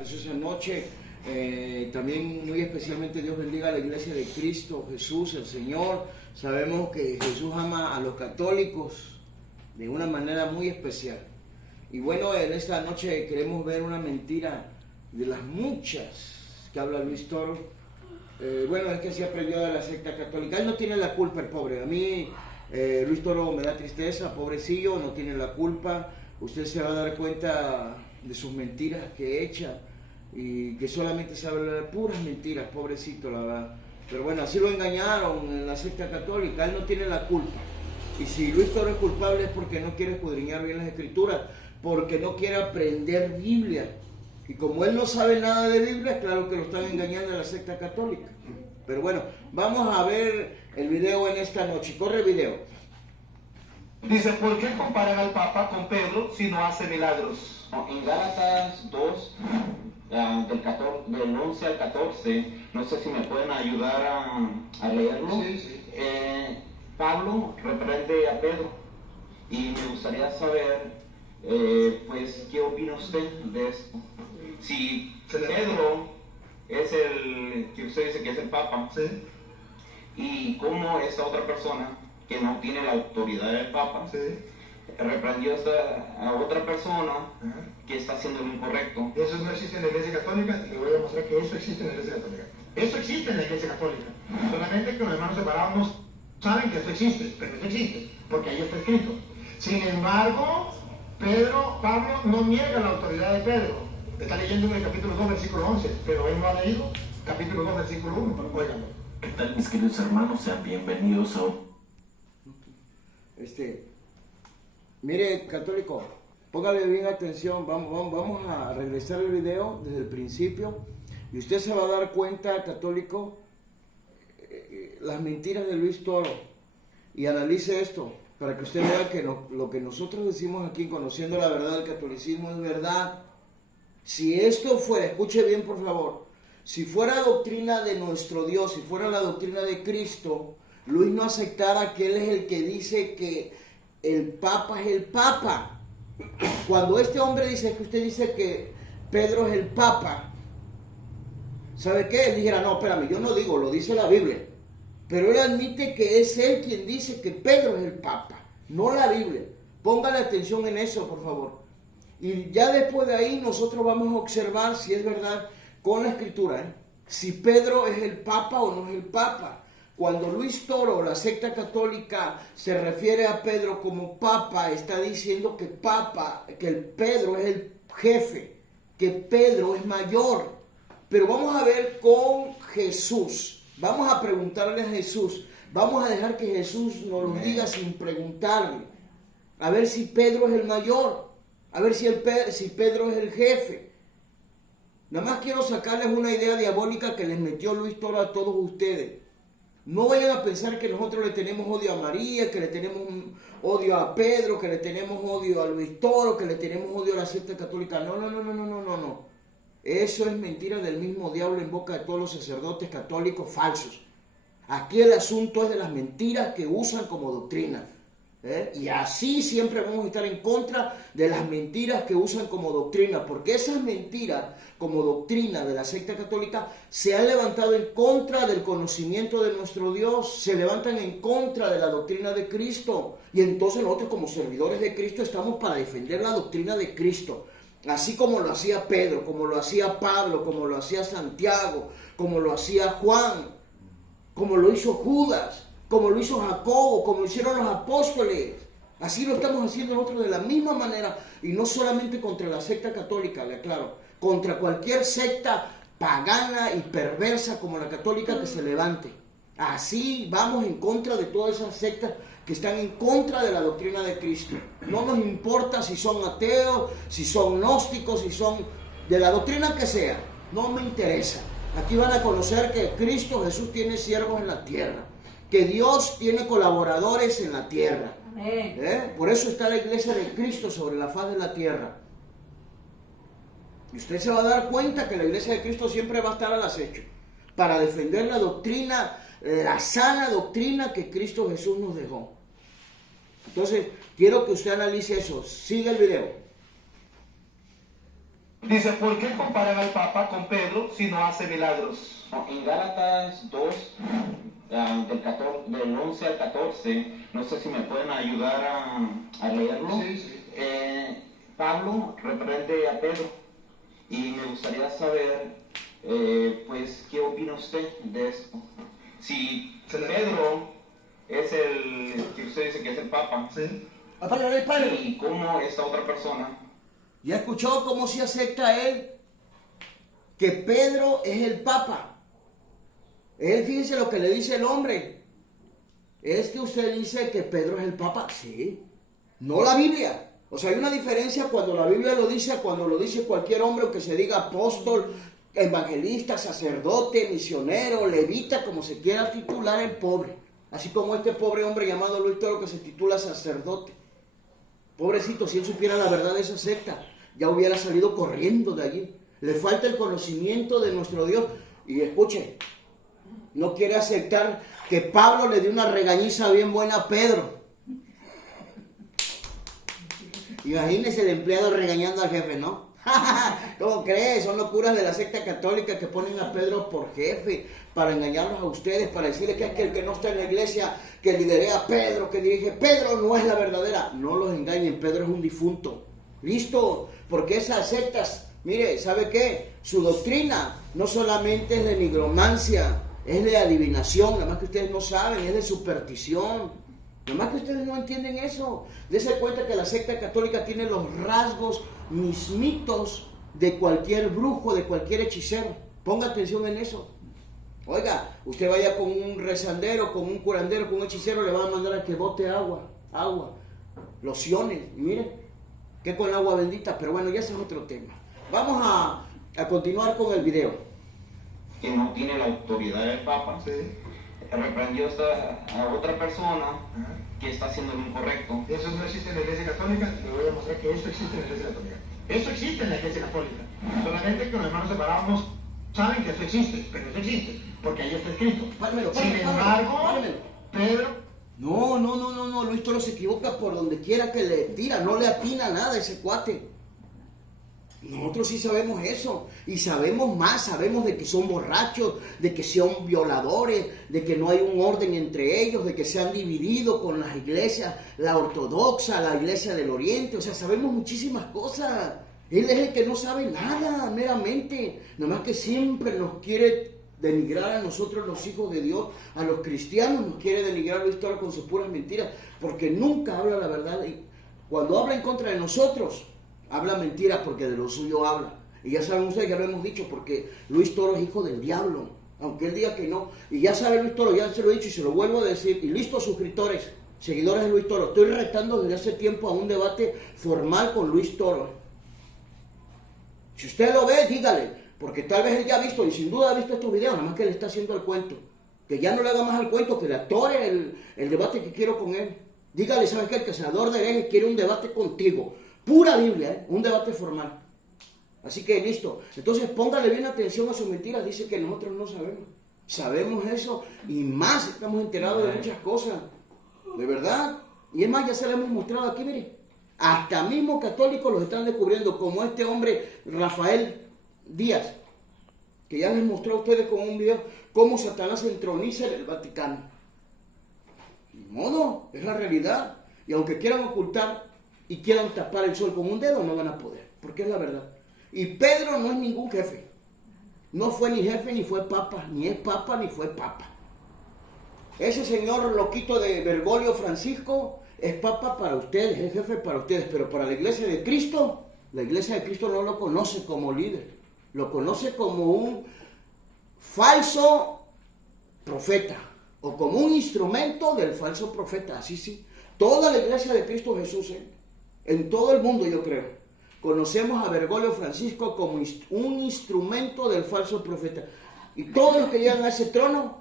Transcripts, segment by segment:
preciosa noche. También muy especialmente Dios bendiga a la iglesia de Cristo Jesús, el Señor. Sabemos que Jesús ama a los católicos de una manera muy especial. Y bueno, en esta noche queremos ver una mentira de las muchas que habla Luis Toro. Bueno, es que se aprendió de la secta católica. Él no tiene la culpa, el pobre. A mí Luis Toro me da tristeza, pobrecillo, no tiene la culpa. Usted se va a dar cuenta de sus mentiras que echa y que solamente se habla de puras mentiras, pobrecito, la verdad. Pero bueno, así lo engañaron en la secta católica. Él no tiene la culpa. Y si Luis Toro es culpable es porque no quiere escudriñar bien las escrituras, porque no quiere aprender Biblia. Y como él no sabe nada de Biblia, claro que lo están engañando en la secta católica. Pero bueno, vamos a ver el video en esta noche. Corre el video. Dice, ¿por qué comparan al Papa con Pedro si no hace milagros? En Gálatas 2, del 11 al 14, no sé si me pueden ayudar a leerlo. Sí. Pablo reprende a Pedro y me gustaría saber, pues, ¿qué opina usted de esto? Si Pedro es el que usted dice que es el Papa, Sí. y cómo esta otra persona que no tiene la autoridad del Papa Sí. reprendió a otra persona Ajá. que está haciendo lo incorrecto. Eso no existe en la Iglesia Católica, y le voy a mostrar que eso existe en la Iglesia Católica. Eso existe en la Iglesia Católica. Solamente que los hermanos separados no saben que eso existe, pero eso existe, porque ahí está escrito. Sin embargo, Pablo no niega la autoridad de Pedro. Está leyendo en el capítulo 2, versículo 11, pero él no ha leído capítulo 2, versículo 1, pero óiganlo. ¿Qué tal, mis queridos hermanos? Sean bienvenidos a Mire, católico, póngale bien atención. Vamos a regresar el video desde el principio y usted se va a dar cuenta, católico, las mentiras de Luis Toro, y analice esto para que usted vea que lo que nosotros decimos aquí, conociendo la verdad del catolicismo, es verdad. Si esto fuera, escuche bien por favor, si fuera doctrina de nuestro Dios, si fuera la doctrina de Cristo, Luis no aceptara que él es el que dice que el Papa es el Papa. Cuando este hombre dice que usted dice que Pedro es el Papa, ¿sabe qué? Él dijera, no, espérame, yo no digo, lo dice la Biblia. Pero él admite que es él quien dice que Pedro es el Papa, no la Biblia. Póngale atención en eso, por favor. Y ya después de ahí nosotros vamos a observar si es verdad con la Escritura, si Pedro es el Papa o no es el Papa. Cuando Luis Toro, la secta católica, se refiere a Pedro como Papa, está diciendo que Pedro es el jefe, que Pedro es mayor. Pero vamos a ver con Jesús, vamos a preguntarle a Jesús, vamos a dejar que Jesús nos lo diga sin preguntarle, a ver si Pedro es el mayor, a ver si Pedro es el jefe. Nada más quiero sacarles una idea diabólica que les metió Luis Toro a todos ustedes. No vayan a pensar que nosotros le tenemos odio a María, que le tenemos odio a Pedro, que le tenemos odio a Luis Toro, que le tenemos odio a la secta católica. No. Eso es mentira del mismo diablo en boca de todos los sacerdotes católicos falsos. Aquí el asunto es de las mentiras que usan como doctrina. Y así siempre vamos a estar en contra de las mentiras que usan como doctrina, porque esas mentiras como doctrina de la secta católica se han levantado en contra del conocimiento de nuestro Dios, se levantan en contra de la doctrina de Cristo, y entonces nosotros como servidores de Cristo estamos para defender la doctrina de Cristo, así como lo hacía Pedro, como lo hacía Pablo, como lo hacía Santiago, como lo hacía Juan, como lo hizo Judas, como lo hizo Jacobo, como lo hicieron los apóstoles. Así lo estamos haciendo nosotros de la misma manera, y no solamente contra la secta católica, le aclaro, contra cualquier secta pagana y perversa como la católica que se levante. Así vamos en contra de todas esas sectas que están en contra de la doctrina de Cristo. No nos importa si son ateos, si son gnósticos, si son de la doctrina que sea, no me interesa. Aquí van a conocer que Cristo Jesús tiene siervos en la tierra, que Dios tiene colaboradores en la tierra. Por eso está la iglesia de Cristo sobre la faz de la tierra. Y usted se va a dar cuenta que la iglesia de Cristo siempre va a estar al acecho para defender la doctrina, la sana doctrina que Cristo Jesús nos dejó. Entonces, quiero que usted analice eso. Sigue el video. Dice, ¿por qué comparan al Papa con Pedro si no hace milagros? En Gálatas 2, del 11 al 14, no sé si me pueden ayudar a leerlo. Sí. Pablo reprende a Pedro y me gustaría saber, pues, ¿qué opina usted de esto? Si Pedro es el que usted dice que es el Papa, Sí. Padre. y cómo esta otra persona... ¿Ya escuchó cómo se acepta él? Que Pedro es el Papa. Él, fíjense lo que le dice el hombre. Es que usted dice que Pedro es el Papa. Sí. No la Biblia. O sea, hay una diferencia cuando la Biblia lo dice, cuando lo dice cualquier hombre que se diga apóstol, evangelista, sacerdote, misionero, levita, como se quiera titular el pobre. Así como este pobre hombre llamado Luis Toro que se titula sacerdote. Pobrecito, si él supiera la verdad de esa secta, ya hubiera salido corriendo de allí. Le falta el conocimiento de nuestro Dios. Y escuche, no quiere aceptar que Pablo le dio una regañiza bien buena a Pedro. Imagínese el empleado regañando al jefe, ¿no? ¿Cómo crees? Son locuras de la secta católica que ponen a Pedro por jefe para engañarlos a ustedes, para decirles que es que el que no está en la iglesia, que lidere a Pedro, que dirige, Pedro no es la verdadera. No los engañen, Pedro es un difunto. ¿Listo? Porque esas sectas, mire, ¿sabe qué? Su doctrina no solamente es de nigromancia, es de adivinación, nada más que ustedes no saben, es de superstición. Nada más que ustedes no entienden eso. Dense cuenta que la secta católica tiene los rasgos mismitos de cualquier brujo, de cualquier hechicero. Ponga atención en eso. Oiga, usted vaya con un rezandero, con un curandero, con un hechicero, le van a mandar a que bote agua, lociones. Y miren, que con agua bendita, pero bueno, ya ese es otro tema. Vamos a continuar con el video. Que no tiene la autoridad del Papa, Sí. reprendió a otra persona que está haciendo lo incorrecto. Eso no existe en la Iglesia Católica. Le voy a mostrar que eso existe en la Iglesia Católica. Eso existe en la Iglesia Católica. Solamente que los hermanos separados no saben que eso existe, pero eso existe, porque ahí está escrito. Sin embargo, Pedro... No, Luis Toro se equivoca por donde quiera que le tira, no le atina nada a ese cuate. Nosotros sí sabemos eso, y sabemos más, sabemos de que son borrachos, de que son violadores, de que no hay un orden entre ellos, de que se han dividido con las iglesias, la ortodoxa, la iglesia del oriente, o sea, sabemos muchísimas cosas. Él es el que no sabe nada, meramente, nomás que siempre nos quiere denigrar a nosotros los hijos de Dios, a los cristianos nos quiere denigrar Luis Toro con sus puras mentiras, porque nunca habla la verdad, y cuando habla en contra de nosotros, habla mentiras porque de lo suyo habla. Y ya saben ustedes, ya lo hemos dicho, porque Luis Toro es hijo del diablo, aunque él diga que no. Y ya sabe Luis Toro, ya se lo he dicho y se lo vuelvo a decir. Y listo, suscriptores, seguidores de Luis Toro, estoy retando desde hace tiempo a un debate formal con Luis Toro. Si usted lo ve, dígale, porque tal vez él ya ha visto, y sin duda ha visto estos videos, nada más que le está haciendo el cuento. Que ya no le haga más al cuento, que le atore el debate que quiero con él. Dígale, ¿sabes qué? El cazador de herejes quiere un debate contigo. Pura Biblia, un debate formal. Así que listo. Entonces póngale bien atención a sus mentiras. Dice que nosotros no sabemos. Sabemos eso y más estamos enterados de muchas cosas. De verdad. Y es más, ya se lo hemos mostrado aquí, mire. Hasta mismo católicos los están descubriendo, como este hombre Rafael Díaz, que ya les mostró a ustedes con un video cómo Satanás se entroniza en el Vaticano. Ni modo, es la realidad. Y aunque quieran ocultar y quieran tapar el sol con un dedo, no van a poder, porque es la verdad. Y Pedro no es ningún jefe. No fue ni jefe, ni fue papa, ni es papa, ni fue papa. Ese señor loquito de Bergoglio Francisco es papa para ustedes, es jefe para ustedes, pero para la iglesia de Cristo no lo conoce como líder. Lo conoce como un falso profeta, o como un instrumento del falso profeta, así sí. Toda la iglesia de Cristo Jesús, en todo el mundo yo creo, conocemos a Bergoglio Francisco como un instrumento del falso profeta. Y todos los que llegan a ese trono,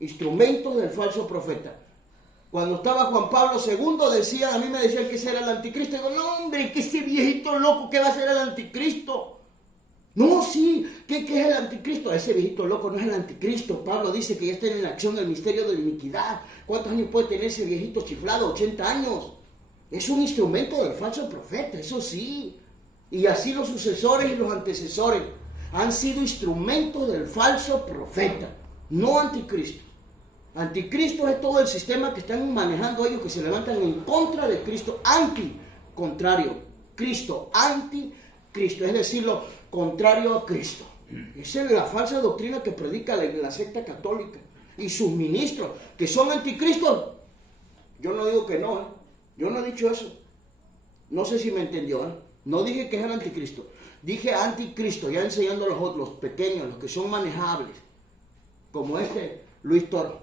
instrumentos del falso profeta. Cuando estaba Juan Pablo II, a mí me decían que ese era el anticristo. Y digo, no hombre, que ese viejito loco, ¿qué va a ser el anticristo? No, sí, ¿qué es el anticristo? Ese viejito loco no es el anticristo. Pablo dice que ya está en acción el misterio de la iniquidad. ¿Cuántos años puede tener ese viejito chiflado? 80 años. Es un instrumento del falso profeta, eso sí. Y así los sucesores y los antecesores han sido instrumentos del falso profeta, no anticristo. Anticristo es todo el sistema que están manejando ellos, que se levantan en contra de Cristo, contrario, Cristo, anticristo, es decir, lo contrario a Cristo. Esa es la falsa doctrina que predica la secta católica y sus ministros, que son anticristos. Yo no digo que no, ¿eh? Yo no he dicho eso. No sé si me entendió, ¿eh? No dije que es el anticristo. Dije anticristo, ya enseñando a los pequeños, los que son manejables, como Luis Toro.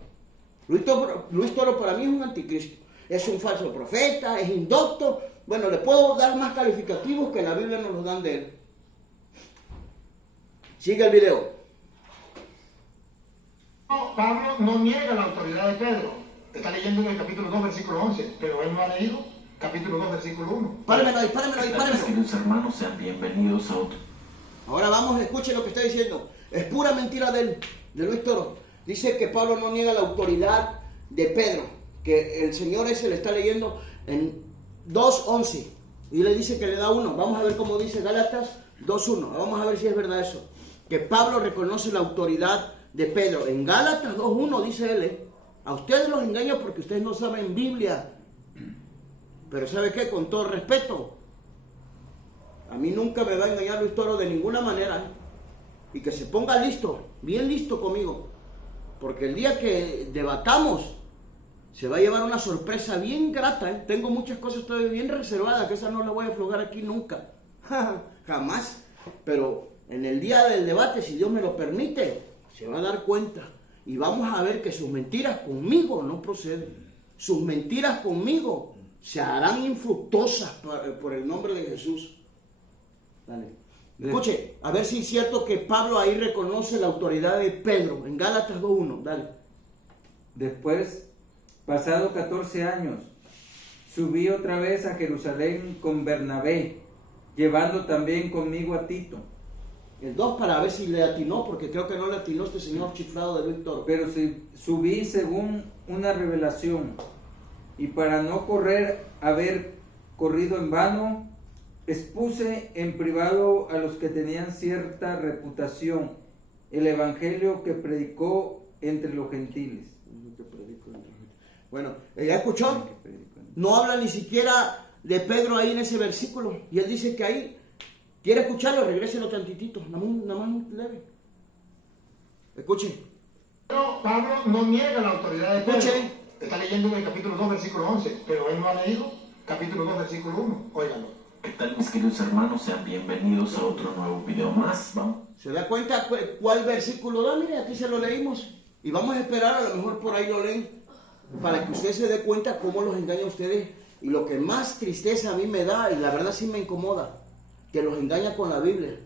Luis Toro para mí es un anticristo. Es un falso profeta, es indocto. Bueno, le puedo dar más calificativos que la Biblia nos los dan de él. Sigue el video. Pablo no niega la autoridad de Pedro. Está leyendo en el capítulo 2, versículo 11, pero él no ha leído capítulo 2, versículo 1. Párenmelo ahí. Queridos hermanos, sean bienvenidos a otro. Ahora vamos, escuchen lo que está diciendo. Es pura mentira de Luis Toro. Dice que Pablo no niega la autoridad de Pedro, que el Señor ese le está leyendo en 2:11 y le dice que le da 1. Vamos a ver cómo dice Gálatas 2:1. Vamos a ver si es verdad eso. Que Pablo reconoce la autoridad de Pedro. En Gálatas 2:1 dice él, a ustedes los engaño porque ustedes no saben Biblia. Pero ¿sabe qué? Con todo respeto, a mí nunca me va a engañar Luis Toro de ninguna manera. Y que se ponga listo, bien listo conmigo. Porque el día que debatamos, se va a llevar una sorpresa bien grata, ¿eh? Tengo muchas cosas todavía bien reservadas, que esas no las voy a aflojar aquí nunca. Jamás. Pero en el día del debate, si Dios me lo permite, se va a dar cuenta. Y vamos a ver que sus mentiras conmigo no proceden. Sus mentiras conmigo se harán infructuosas por el nombre de Jesús. Dale. Escuche, a ver si es cierto que Pablo ahí reconoce la autoridad de Pedro, en Gálatas 2:1, dale. Después, pasado 14 años, subí otra vez a Jerusalén con Bernabé, llevando también conmigo a Tito. El 2 para ver si le atinó, porque creo que no le atinó este señor chiflado de Luis Toro. Pero subí según una revelación, y para no haber corrido en vano, expuse en privado a los que tenían cierta reputación el evangelio que predicó entre los gentiles. Bueno, ¿ya escuchó? No habla ni siquiera de Pedro ahí en ese versículo. Y él dice que ahí, quiere escucharlo, regréselo tantitito, nada más leve. Escuchen. Pero Pablo no niega la autoridad de Pedro. Escuchen. Está leyendo en el capítulo 2, versículo 11, pero él no ha leído capítulo 2, versículo 1. Óiganlo. ¿Qué tal, mis queridos hermanos? Sean bienvenidos a otro nuevo video más. Vamos. ¿Se da cuenta cuál versículo da? Mire, aquí se lo leímos. Y vamos a esperar, a lo mejor por ahí lo leen, para que usted se dé cuenta cómo los engaña a ustedes. Y lo que más tristeza a mí me da, y la verdad sí me incomoda, que los engaña con la Biblia.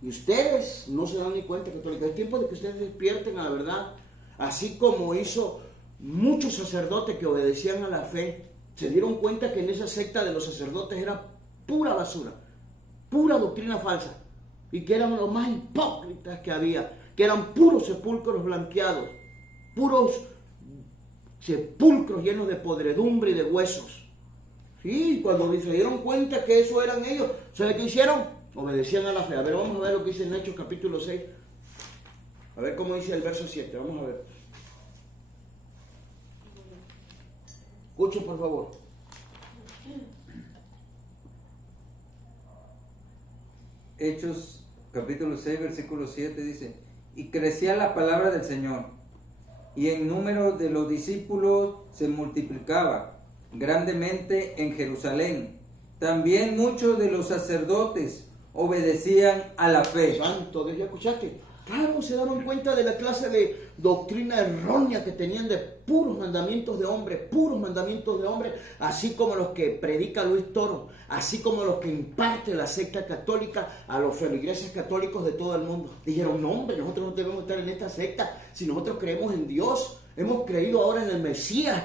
Y ustedes no se dan ni cuenta, católicos. Es tiempo de que ustedes despierten a la verdad. Así como hizo muchos sacerdotes que obedecían a la fe, se dieron cuenta que en esa secta de los sacerdotes era pura basura, pura doctrina falsa, y que eran los más hipócritas que había, que eran puros sepulcros blanqueados, puros sepulcros llenos de podredumbre y de huesos. Sí, cuando se dieron cuenta que eso eran ellos, ¿sabe qué hicieron? Obedecían a la fe. A ver, vamos a ver lo que dice en Hechos capítulo 6. A ver cómo dice el verso 7, vamos a ver. Escuchen por favor. Hechos capítulo 6, versículo 7 dice: y crecía la palabra del Señor, y en número de los discípulos se multiplicaba grandemente en Jerusalén. También muchos de los sacerdotes obedecían a la fe. Santo Dios, ¿ya escuchaste? Claro, se daban cuenta de la clase de doctrina errónea que tenían de puros mandamientos de hombres, así como los que predica Luis Toro, así como los que imparte la secta católica a los feligreses católicos de todo el mundo. Dijeron, no hombre, nosotros no debemos estar en esta secta, si nosotros creemos en Dios, hemos creído ahora en el Mesías,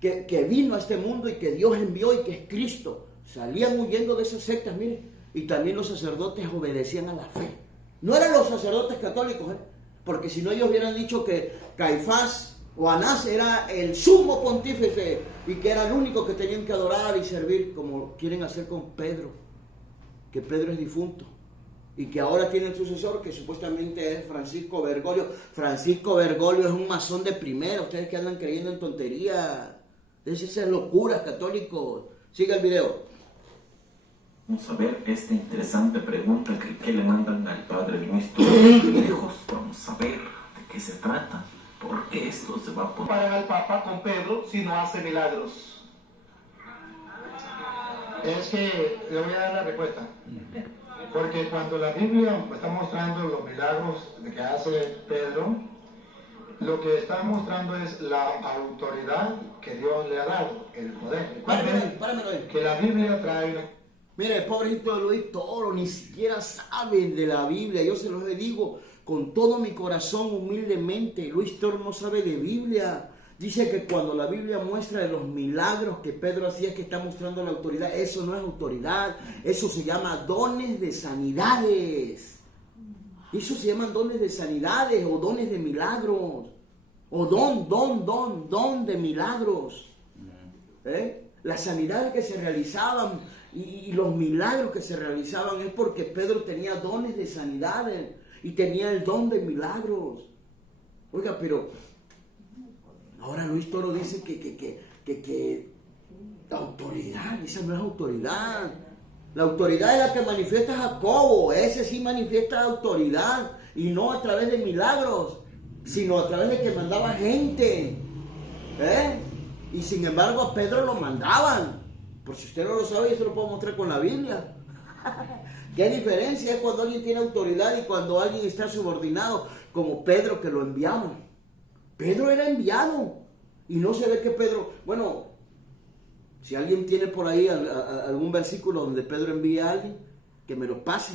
que vino a este mundo y que Dios envió y que es Cristo. Salían huyendo de esas sectas, miren, y también los sacerdotes obedecían a la fe. No eran los sacerdotes católicos, porque si no ellos hubieran dicho que Caifás o Anás era el sumo pontífice y que era el único que tenían que adorar y servir, como quieren hacer con Pedro. que Pedro es difunto y que ahora tiene el sucesor que supuestamente es Francisco Bergoglio. Francisco Bergoglio es un masón de primera, ustedes que andan creyendo en tonterías, esas locuras católicos. Siga el video. Vamos a ver esta interesante pregunta que le mandan al padre Luis Torrijos. Vamos a ver de qué se trata, por qué esto se va a poner. Comparan al Papa con Pedro si no hace milagros. Es que le voy a dar la respuesta. Porque cuando la Biblia está mostrando los milagros que hace Pedro, lo que está mostrando es la autoridad que Dios le ha dado, el poder. Páramelo ahí. Que la Biblia trae una... Mire, pobrecito de Luis Toro, ni siquiera saben de la Biblia. Yo se los digo con todo mi corazón, humildemente. Luis Toro no sabe de Biblia. Dice que cuando la Biblia muestra de los milagros que Pedro hacía, es que está mostrando la autoridad. Eso no es autoridad. Eso se llama dones de sanidades. Eso se llaman dones de sanidades o dones de milagros. O don de milagros. Las sanidades que se realizaban y los milagros que se realizaban es porque Pedro tenía dones de sanidades y tenía el don de milagros. Oiga, pero ahora Luis Toro dice que la autoridad, esa no es autoridad. La autoridad es la que manifiesta Jacobo, ese sí manifiesta autoridad y no a través de milagros, sino a través de que mandaba gente. Y sin embargo a Pedro lo mandaban. Por si usted no lo sabe, yo se lo puedo mostrar con la Biblia. ¿Qué diferencia es cuando alguien tiene autoridad y cuando alguien está subordinado? Como Pedro, que lo enviamos. Pedro era enviado. Y no se ve que Pedro... Bueno, si alguien tiene por ahí algún versículo donde Pedro envía a alguien, que me lo pase.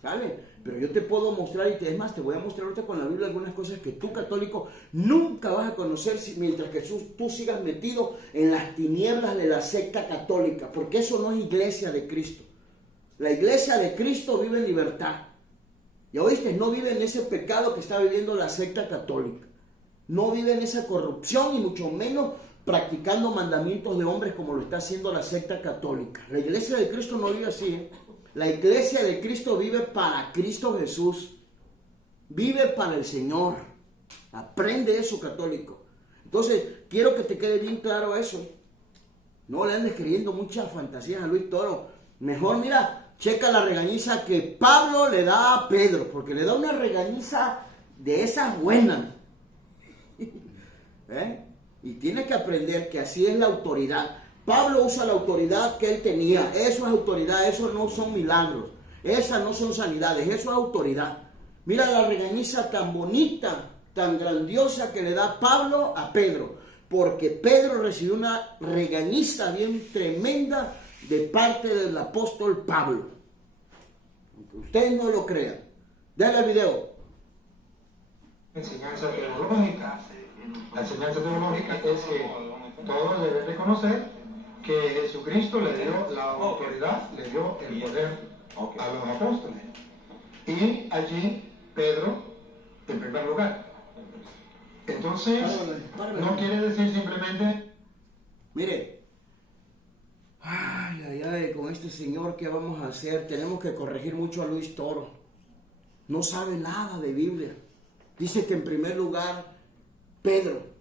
¿Sale? Pero yo te puedo mostrar, y es más, te voy a mostrar ahorita con la Biblia algunas cosas que tú, católico, nunca vas a conocer mientras que tú sigas metido en las tinieblas de la secta católica, porque eso no es iglesia de Cristo. La iglesia de Cristo vive en libertad. ¿Ya oíste? No vive en ese pecado que está viviendo la secta católica. No vive en esa corrupción y mucho menos practicando mandamientos de hombres como lo está haciendo la secta católica. La iglesia de Cristo no vive así, La iglesia de Cristo vive para Cristo Jesús. Vive para el Señor. Aprende eso, católico. Entonces, quiero que te quede bien claro eso. No le andes creyendo muchas fantasías a Luis Toro. Mejor, mira, checa la regañiza que Pablo le da a Pedro, porque le da una regañiza de esas buenas. Y tienes que aprender que así es la autoridad. Pablo usa la autoridad que él tenía. Eso es autoridad, eso no son milagros. Esas no son sanidades, eso es autoridad. Mira la regañiza tan bonita, tan grandiosa que le da Pablo a Pedro. Porque Pedro recibió una regañiza bien tremenda de parte del apóstol Pablo. Aunque ustedes no lo crean. Dale al video. Enseñanza teológica. La enseñanza teológica es que todos deben reconocer que Jesucristo le dio la autoridad, le dio el poder a los apóstoles. Y allí Pedro, en primer lugar. Entonces, no quiere decir simplemente... Mire, con este señor, ¿qué vamos a hacer? Tenemos que corregir mucho a Luis Toro. No sabe nada de Biblia. Dice que en primer lugar, Pedro.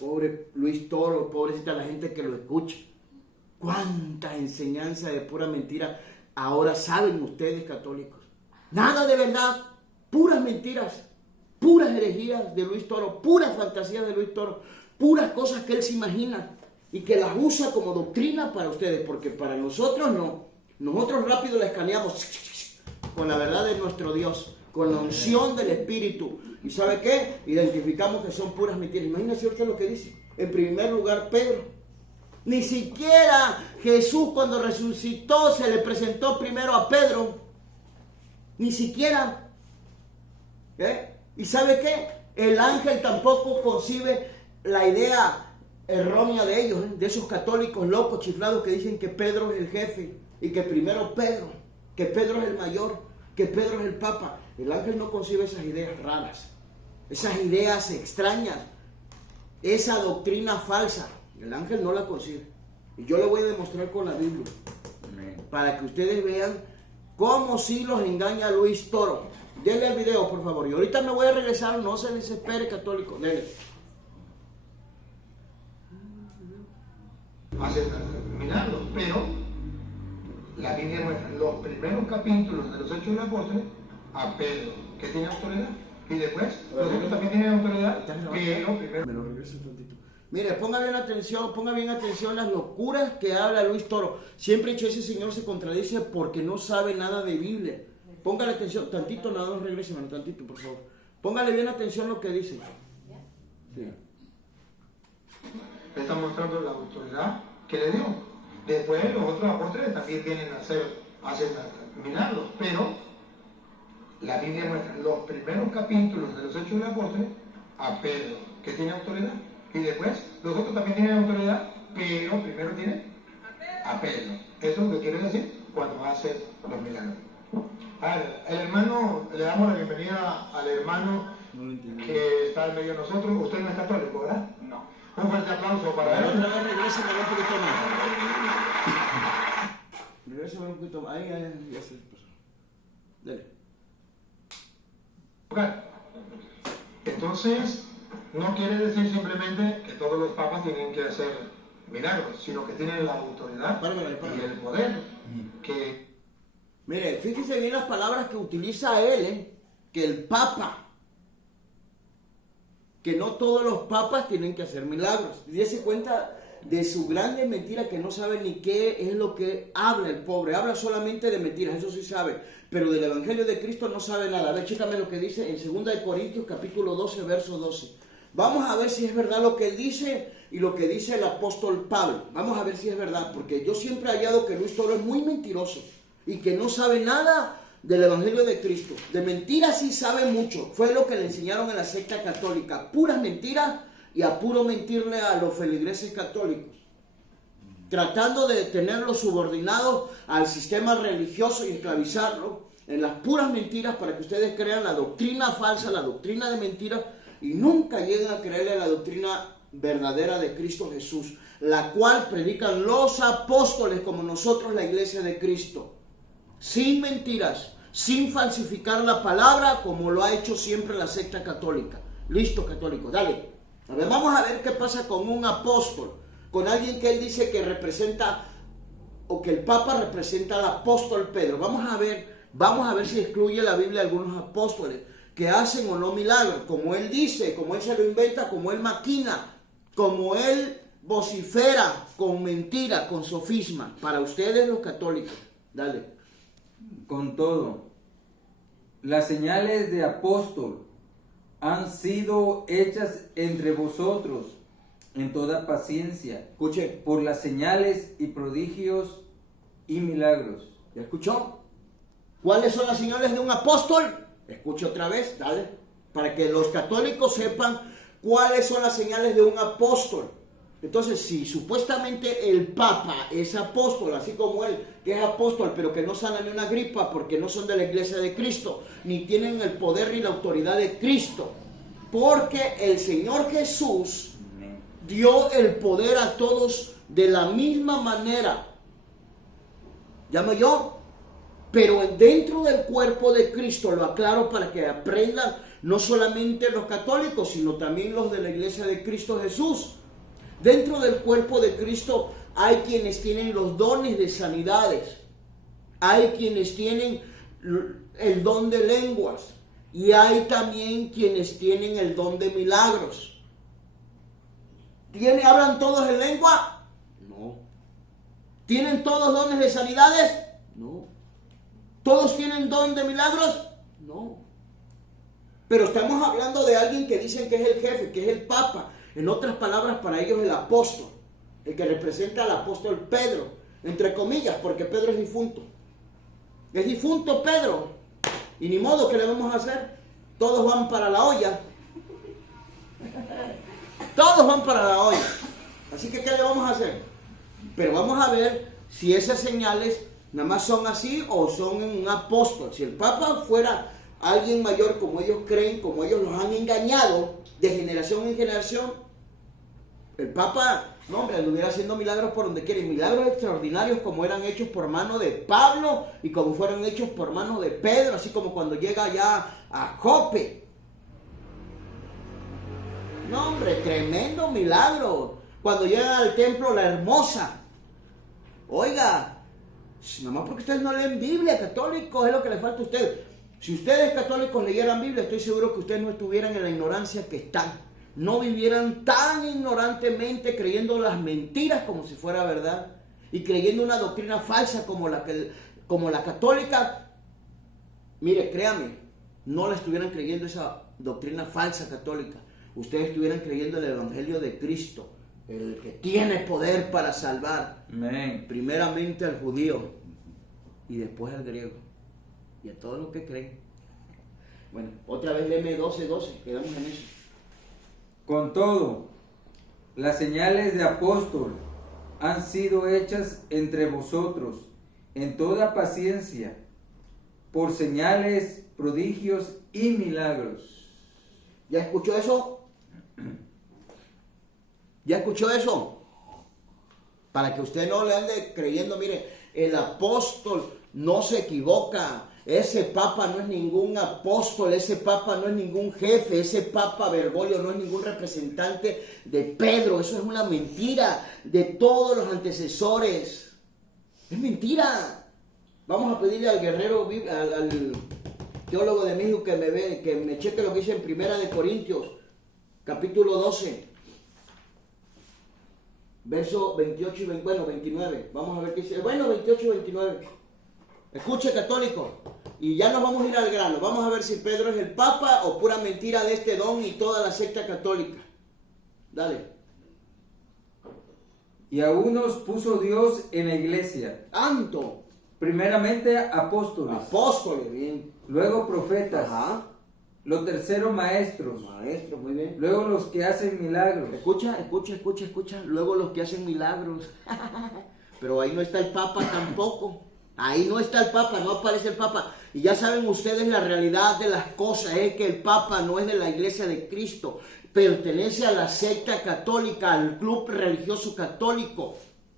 Pobre Luis Toro, pobrecita la gente que lo escucha. Cuánta enseñanza de pura mentira ahora saben ustedes, católicos. Nada de verdad, puras mentiras, puras herejías de Luis Toro, puras fantasías de Luis Toro, puras cosas que él se imagina y que las usa como doctrina para ustedes, porque para nosotros no. Nosotros rápido la escaneamos con la verdad de nuestro Dios, con la unción del Espíritu. ¿Y sabe qué? Identificamos que son puras mentiras. Imagínense ahorita lo que dice. En primer lugar, Pedro. Ni siquiera Jesús cuando resucitó se le presentó primero a Pedro. Ni siquiera. ¿Y sabe qué? El ángel tampoco concibe la idea errónea de ellos, de esos católicos locos, chiflados que dicen que Pedro es el jefe y que primero Pedro, que Pedro es el mayor, que Pedro es el papa. El ángel no concibe esas ideas raras, esas ideas extrañas, esa doctrina falsa. El ángel no la concibe. Y yo lo voy a demostrar con la Biblia. Para que ustedes vean cómo sí los engaña Luis Toro. Denle el video, por favor. Y ahorita me voy a regresar, no se desespere, católico. Denle. Hacen milagros, pero la Biblia muestra los primeros capítulos de los Hechos de los Apóstoles a Pedro, que tiene autoridad. Y después, los otros también tienen autoridad, pero primero... Me lo regreso un tantito. Mire, ponga bien atención las locuras que habla Luis Toro. Siempre he dicho, ese señor se contradice porque no sabe nada de Biblia. Póngale atención, tantito, nada más regrese, hermano, tantito, por favor. Póngale bien atención lo que dice. Sí. Está mostrando la autoridad que le dio. Después los otros apóstoles también vienen a hacer milagros, pero la Biblia muestra los primeros capítulos de los Hechos de los Apóstoles a Pedro, que tiene autoridad. Y después los otros también tienen autoridad, pero primero tiene a Pedro. Eso es lo que quiere decir cuando hace los milagros. A ver, el hermano, le damos la bienvenida al hermano que está en medio de nosotros. Usted no es católico, ¿verdad? No. Un fuerte aplauso para él. Otra vez regrésame un poquito más. Regrésame un poquito más. Ahí, ya se pasó. Dale. Entonces, no quiere decir simplemente que todos los papas tienen que hacer milagros, sino que tienen la autoridad y el poder que... Mire, fíjese bien las palabras que utiliza él, que el papa, que no todos los papas tienen que hacer milagros. Dése cuenta de su grande mentira, que no sabe ni qué es lo que habla el pobre. Habla solamente de mentiras, eso sí sabe, pero del Evangelio de Cristo no sabe nada. A ver, chécame lo que dice en 2 de Corintios capítulo 12, verso 12. Vamos a ver si es verdad lo que él dice y lo que dice el apóstol Pablo. Vamos a ver si es verdad, porque yo siempre he hallado que Luis Toro es muy mentiroso y que no sabe nada del Evangelio de Cristo. De mentiras sí sabe mucho. Fue lo que le enseñaron en la secta católica. Puras mentiras y a puro mentirle a los feligreses católicos. Tratando de tenerlos subordinados al sistema religioso y esclavizarlo en las puras mentiras para que ustedes crean la doctrina falsa, la doctrina de mentiras, y nunca lleguen a creerle a la doctrina verdadera de Cristo Jesús, la cual predican los apóstoles como nosotros, la iglesia de Cristo. Sin mentiras, sin falsificar la palabra, como lo ha hecho siempre la secta católica. Listo, católico, dale. A ver, vamos a ver qué pasa con un apóstol, con alguien que él dice que representa, o que el Papa representa al apóstol Pedro. Vamos a ver si excluye la Biblia algunos apóstoles que hacen o no milagros, como él dice, como él se lo inventa, como él maquina, como él vocifera con mentira, con sofisma. Para ustedes los católicos, dale. Con todo, las señales de apóstol han sido hechas entre vosotros en toda paciencia. Escuche. Por las señales y prodigios y milagros. ¿Ya escuchó? ¿Cuáles son las señales de un apóstol? Escuche otra vez, dale. Para que los católicos sepan cuáles son las señales de un apóstol. Entonces, si supuestamente el Papa es apóstol, así como él, que es apóstol, pero que no sana ni una gripa porque no son de la iglesia de Cristo, ni tienen el poder ni la autoridad de Cristo, porque el Señor Jesús dio el poder a todos de la misma manera. ¿Ya me oyó? Pero dentro del cuerpo de Cristo, lo aclaro para que aprendan no solamente los católicos, sino también los de la iglesia de Cristo Jesús. Dentro del cuerpo de Cristo hay quienes tienen los dones de sanidades, hay quienes tienen el don de lenguas y hay también quienes tienen el don de milagros. ¿Hablan todos en lengua? No. ¿Tienen todos dones de sanidades? No. ¿Todos tienen don de milagros? No. Pero estamos hablando de alguien que dicen que es el jefe, que es el Papa. En otras palabras, para ellos el apóstol, el que representa al apóstol Pedro, entre comillas, porque Pedro es difunto. Es difunto Pedro. Y ni modo, ¿qué le vamos a hacer? Todos van para la olla. Todos van para la olla. Así que, ¿qué le vamos a hacer? Pero vamos a ver si esas señales nada más son así o son en un apóstol. Si el Papa fuera alguien mayor, como ellos creen, como ellos los han engañado de generación en generación, el Papa No, hombre, anduviera haciendo milagros por donde quiera. Y milagros extraordinarios como eran hechos por mano de Pablo y como fueron hechos por mano de Pedro, así como cuando llega allá a Jope. No, hombre, tremendo milagro. Cuando llega al templo la hermosa. Oiga, nomás porque ustedes no leen Biblia, católicos, es lo que les falta a ustedes. Si ustedes católicos leyeran Biblia, estoy seguro que ustedes no estuvieran en la ignorancia que están. No vivieran tan ignorantemente creyendo las mentiras como si fuera verdad y creyendo una doctrina falsa como la católica. Mire, créame, no la estuvieran creyendo esa doctrina falsa católica. Ustedes estuvieran creyendo el Evangelio de Cristo, el que tiene poder para salvar. Amén. Primeramente al judío y después al griego y a todos los que creen. Bueno, otra vez léeme 12:12, quedamos en eso. Con todo, las señales de apóstol han sido hechas entre vosotros en toda paciencia, por señales, prodigios y milagros. ¿Ya escuchó eso? ¿Ya escuchó eso? Para que usted no le ande creyendo, mire, el apóstol no se equivoca. Ese papa no es ningún apóstol, ese papa no es ningún jefe, ese papa Bergoglio no es ningún representante de Pedro. Eso es una mentira de todos los antecesores. Es mentira. Vamos a pedirle al guerrero, al teólogo de México que me cheque lo que dice en 1 Corintios, capítulo 12, verso 28 y 29. Vamos a ver qué dice. Bueno, 28 y 29. Escuche, católico, y ya nos vamos a ir al grano. Vamos a ver si Pedro es el papa o pura mentira de este don y toda la secta católica. Dale. Y a unos puso Dios en la iglesia. Tanto. Primeramente apóstoles. Apóstoles, bien. Luego profetas. Ajá. Lo tercero maestros. Maestro, muy bien. Luego los que hacen milagros. Escucha. Luego los que hacen milagros. Pero ahí no está el papa tampoco. Ahí no está el papa, no aparece el papa. Y ya saben ustedes la realidad de las cosas, es que el papa no es de la iglesia de Cristo. Pertenece a la secta católica, al club religioso católico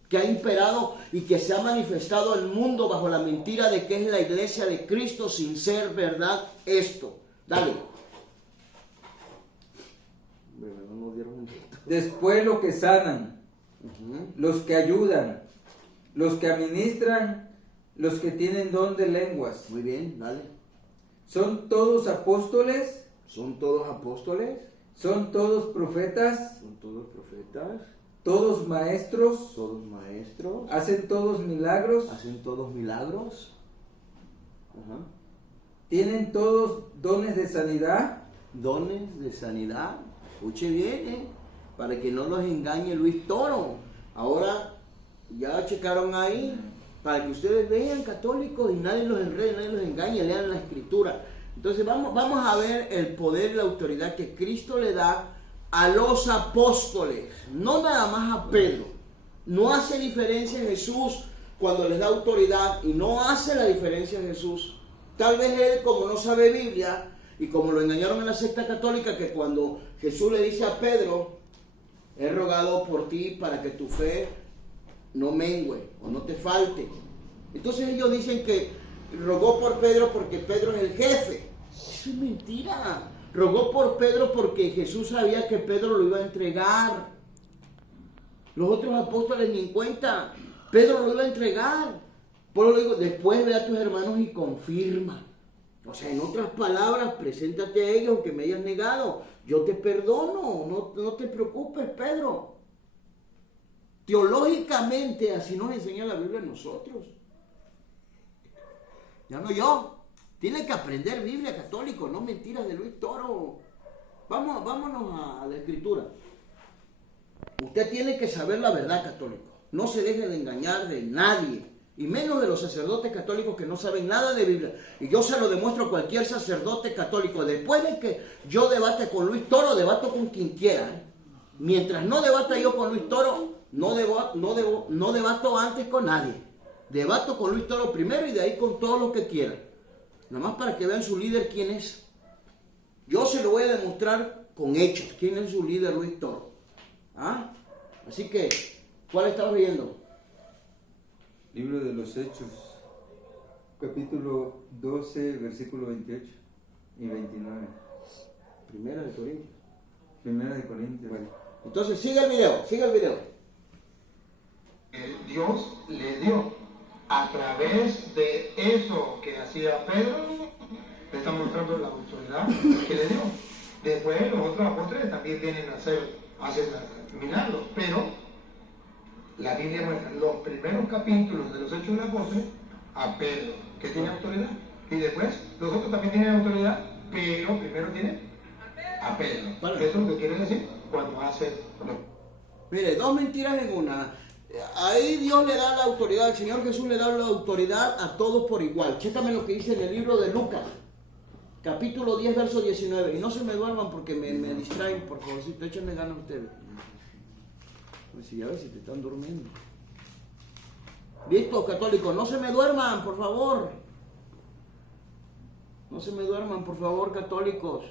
que ha imperado y que se ha manifestado al mundo bajo la mentira de que es la iglesia de Cristo sin ser verdad esto. Dale. Después los que sanan, los que ayudan, los que administran, los que tienen don de lenguas. Muy bien, dale. ¿Son todos apóstoles? ¿Son todos apóstoles? ¿Son todos profetas? ¿Son todos profetas? ¿Todos maestros? ¿Todos maestros? ¿Hacen todos milagros? ¿Hacen todos milagros? Ajá. ¿Tienen todos dones de sanidad? Dones de sanidad. Escuche bien, para que no los engañe Luis Toro. Ahora ya checaron ahí, para que ustedes vean, católicos, y nadie los enrede, nadie los engañe, lean la escritura. Entonces vamos a ver el poder y la autoridad que Cristo le da a los apóstoles, no nada más a Pedro. No hace diferencia Jesús cuando les da autoridad, y no hace la diferencia Jesús. Tal vez él, como no sabe Biblia, y como lo engañaron en la secta católica, que cuando Jesús le dice a Pedro, he rogado por ti para que tu fe no mengüe o no te falte. Entonces ellos dicen que rogó por Pedro porque Pedro es el jefe. Eso es mentira. Rogó por Pedro porque Jesús sabía que Pedro lo iba a entregar. Los otros apóstoles ni en cuenta. Pedro lo iba a entregar. Por eso digo, después ve a tus hermanos y confirma. O sea, en otras palabras, preséntate a ellos que me hayas negado. Yo te perdono, no te preocupes, Pedro. Teológicamente, así nos enseña la Biblia a nosotros. Ya no yo. Tiene que aprender Biblia, católico, no mentiras de Luis Toro. Vámonos a la escritura. Usted tiene que saber la verdad, católico. No se deje de engañar de nadie. Y menos de los sacerdotes católicos que no saben nada de Biblia. Y yo se lo demuestro a cualquier sacerdote católico. Después de que yo debate con Luis Toro, debato con quien quiera. Mientras no debata yo con Luis Toro, no debato antes con nadie. Debato con Luis Toro primero y de ahí con todos los que quieran. Nada más para que vean su líder quién es. Yo se lo voy a demostrar con hechos. ¿Quién es su líder, Luis Toro? ¿Ah? Así que, ¿cuál estabas leyendo? Libro de los Hechos, capítulo 12, versículo 28 y 29. Primera de Corintios. Primera de Corintios. Bueno, entonces sigue el video. Dios le dio a través de eso que hacía Pedro, le está mostrando la autoridad que le dio. Después los otros apóstoles también vienen a hacer milagros, pero la Biblia muestra los primeros capítulos de los Hechos del Apóstol a Pedro, que tiene autoridad. Y después los otros también tienen autoridad, pero primero tiene a Pedro. Vale. Eso es lo que quiere decir cuando hace... Mire, dos mentiras en una. Ahí Dios le da la autoridad, el Señor Jesús le da la autoridad a todos por igual. Chécame lo que dice en el libro de Lucas, capítulo 10, verso 19. Y no se me duerman porque me distraen, por favor, si te échenme ganas ustedes. Pues si ya ves si te están durmiendo. Listo, católicos, no se me duerman, por favor. No se me duerman, por favor, católicos.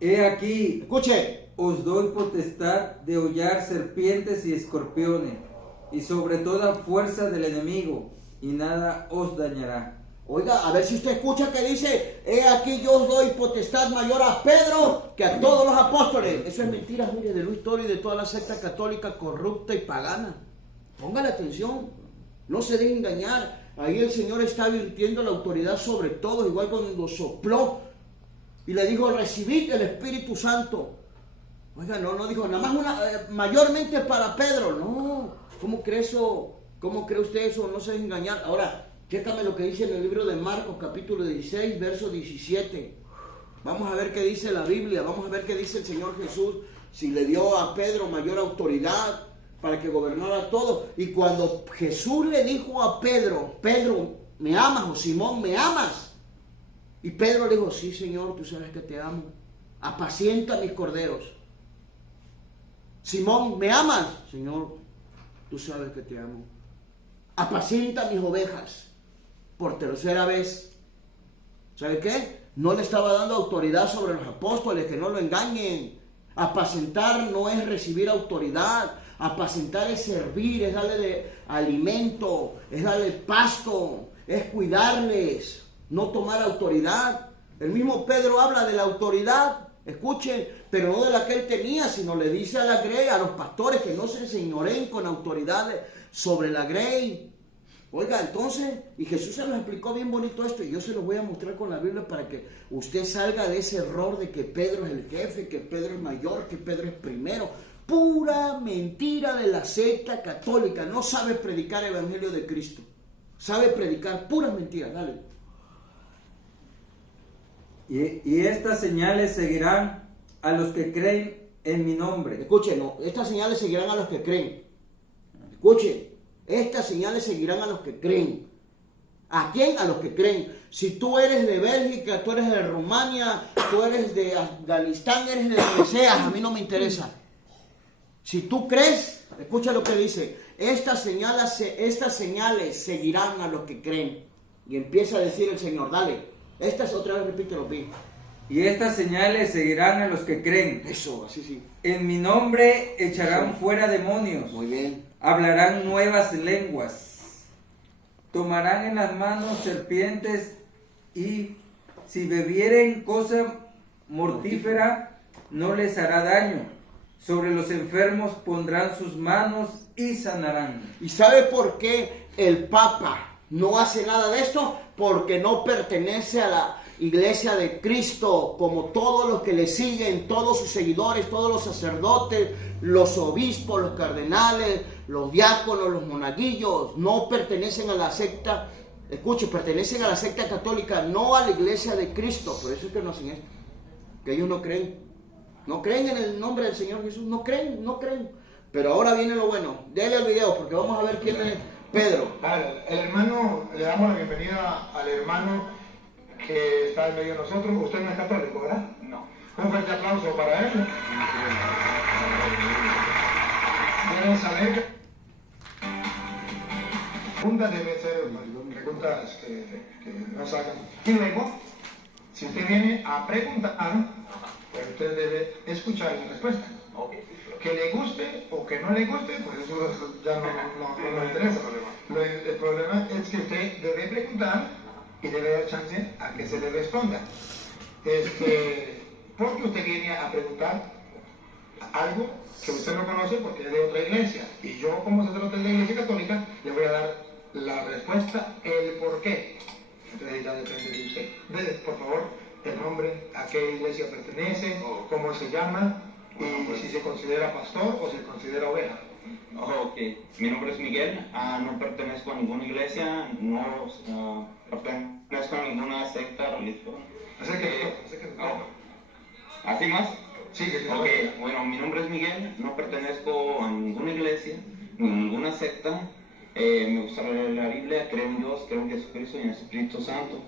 He aquí, Escuche. os doy potestad de hollar serpientes y escorpiones, y sobre toda fuerza del enemigo, y nada os dañará. Oiga, a ver si usted escucha que dice, he aquí yo os doy potestad mayor a Pedro que a todos los apóstoles. Eso es mentira, mire, de Luis Toro y de toda la secta católica corrupta y pagana. Póngale atención, no se deje engañar. Ahí el Señor está virtiendo la autoridad sobre todos, igual cuando sopló y le dijo, recibid el Espíritu Santo. Oiga, no dijo, nada más mayormente para Pedro. No, ¿cómo cree eso? ¿Cómo cree usted eso? No se deje engañar. Ahora, chécame lo que dice en el libro de Marcos, capítulo 16, verso 17. Vamos a ver qué dice la Biblia, vamos a ver qué dice el Señor Jesús, si le dio a Pedro mayor autoridad para que gobernara todo. Y cuando Jesús le dijo a Pedro, Pedro, ¿me amas? O Simón, ¿me amas? Y Pedro le dijo, sí, Señor, tú sabes que te amo. Apacienta mis corderos. Simón, ¿me amas? Señor, tú sabes que te amo. Apacienta mis ovejas. Por tercera vez. ¿Sabe qué? No le estaba dando autoridad sobre los apóstoles, que no lo engañen. Apacentar no es recibir autoridad. Apacentar es servir, es darle de alimento, es darle pasto, es cuidarles, no tomar autoridad. El mismo Pedro habla de la autoridad, escuchen, pero no de la que él tenía, sino le dice a la grey, a los pastores, que no se señoreen con autoridad sobre la grey. Oiga, entonces, y Jesús se nos explicó bien bonito esto, y yo se lo voy a mostrar con la Biblia para que usted salga de ese error de que Pedro es el jefe, que Pedro es mayor, que Pedro es primero. Pura mentira de la secta católica. No sabe predicar el Evangelio de Cristo. Sabe predicar puras mentiras. Dale. Y estas señales seguirán a los que creen en mi nombre. Escuchen, no, estas señales seguirán a los que creen. Escuchen, estas señales seguirán a los que creen. ¿A quién? A los que creen. Si tú eres de Bélgica, tú eres de Rumania, tú eres de Afganistán, eres de donde seas, a mí no me interesa. Si tú crees, escucha lo que dice, estas señales seguirán a los que creen. Y empieza a decir el Señor, dale, estas otra vez repítelo bien. Y estas señales seguirán a los que creen. Eso, así sí. En mi nombre echarán fuera demonios. Muy bien. Hablarán nuevas lenguas. Tomarán en las manos serpientes y si bebieren cosa mortífera no les hará daño. Sobre los enfermos pondrán sus manos y sanarán. ¿Y sabe por qué el Papa no hace nada de esto? Porque no pertenece a la Iglesia de Cristo, como todos los que le siguen, todos sus seguidores, todos los sacerdotes, los obispos, los cardenales, los diáconos, los monaguillos, no pertenecen a la secta, escuche, pertenecen a la secta católica, no a la Iglesia de Cristo. Por eso es que no hacen esto, que ellos no creen. No creen en el nombre del Señor Jesús, no creen. Pero ahora viene lo bueno. Dele al video porque vamos a ver quién es Pedro. Vale, el hermano, le damos la bienvenida al hermano que está en medio de nosotros. Usted no es católico, ¿verdad? No. Un fuerte aplauso para él. Deben saber que preguntas deben ser preguntas que no sacan. Y luego, si usted viene a preguntar, pues usted debe escuchar la respuesta. que le guste o que no le guste, pues eso ya no nos interesa. El problema es que usted debe preguntar y debe dar chance a que se le responda. Porque usted viene a preguntar algo que usted no conoce porque es de otra iglesia. Y yo, como sacerdote de la Iglesia Católica, le voy a dar la respuesta, el por qué. Entonces ya depende de usted. Dele, por favor, el nombre, a qué iglesia pertenece, cómo se llama, y si se considera pastor o se considera oveja. Ok, mi nombre es Miguel, no pertenezco a ninguna iglesia, no pertenezco a ninguna secta religiosa. ¿Así más? Sí, que Ok, bueno, mi nombre es Miguel, no pertenezco a ninguna iglesia, ni a ninguna secta. Me gusta leer la Biblia, creo en Dios, creo en Jesucristo y en el Espíritu Santo.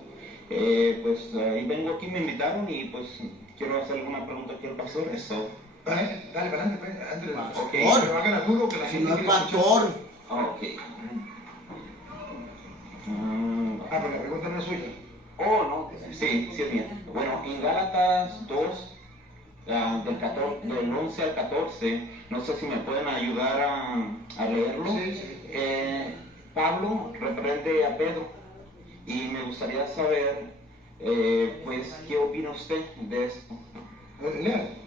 Pues ahí vengo aquí, me invitaron y pues quiero hacer alguna pregunta aquí al pastor. Eso. Dale, para adelante, pues, antes de... Ok. Pero hagan al duro que la Si gente no es quiere escuchar. pastor. Ok. Pero la pregunta no es suya. Oh, no, sí, sí es mía. Bueno, en Gálatas 2, del 11 al 14, no sé si me pueden ayudar a leerlo. Sí, sí. Pablo reprende a Pedro y me gustaría saber, pues, ¿qué opina usted de esto? Lea.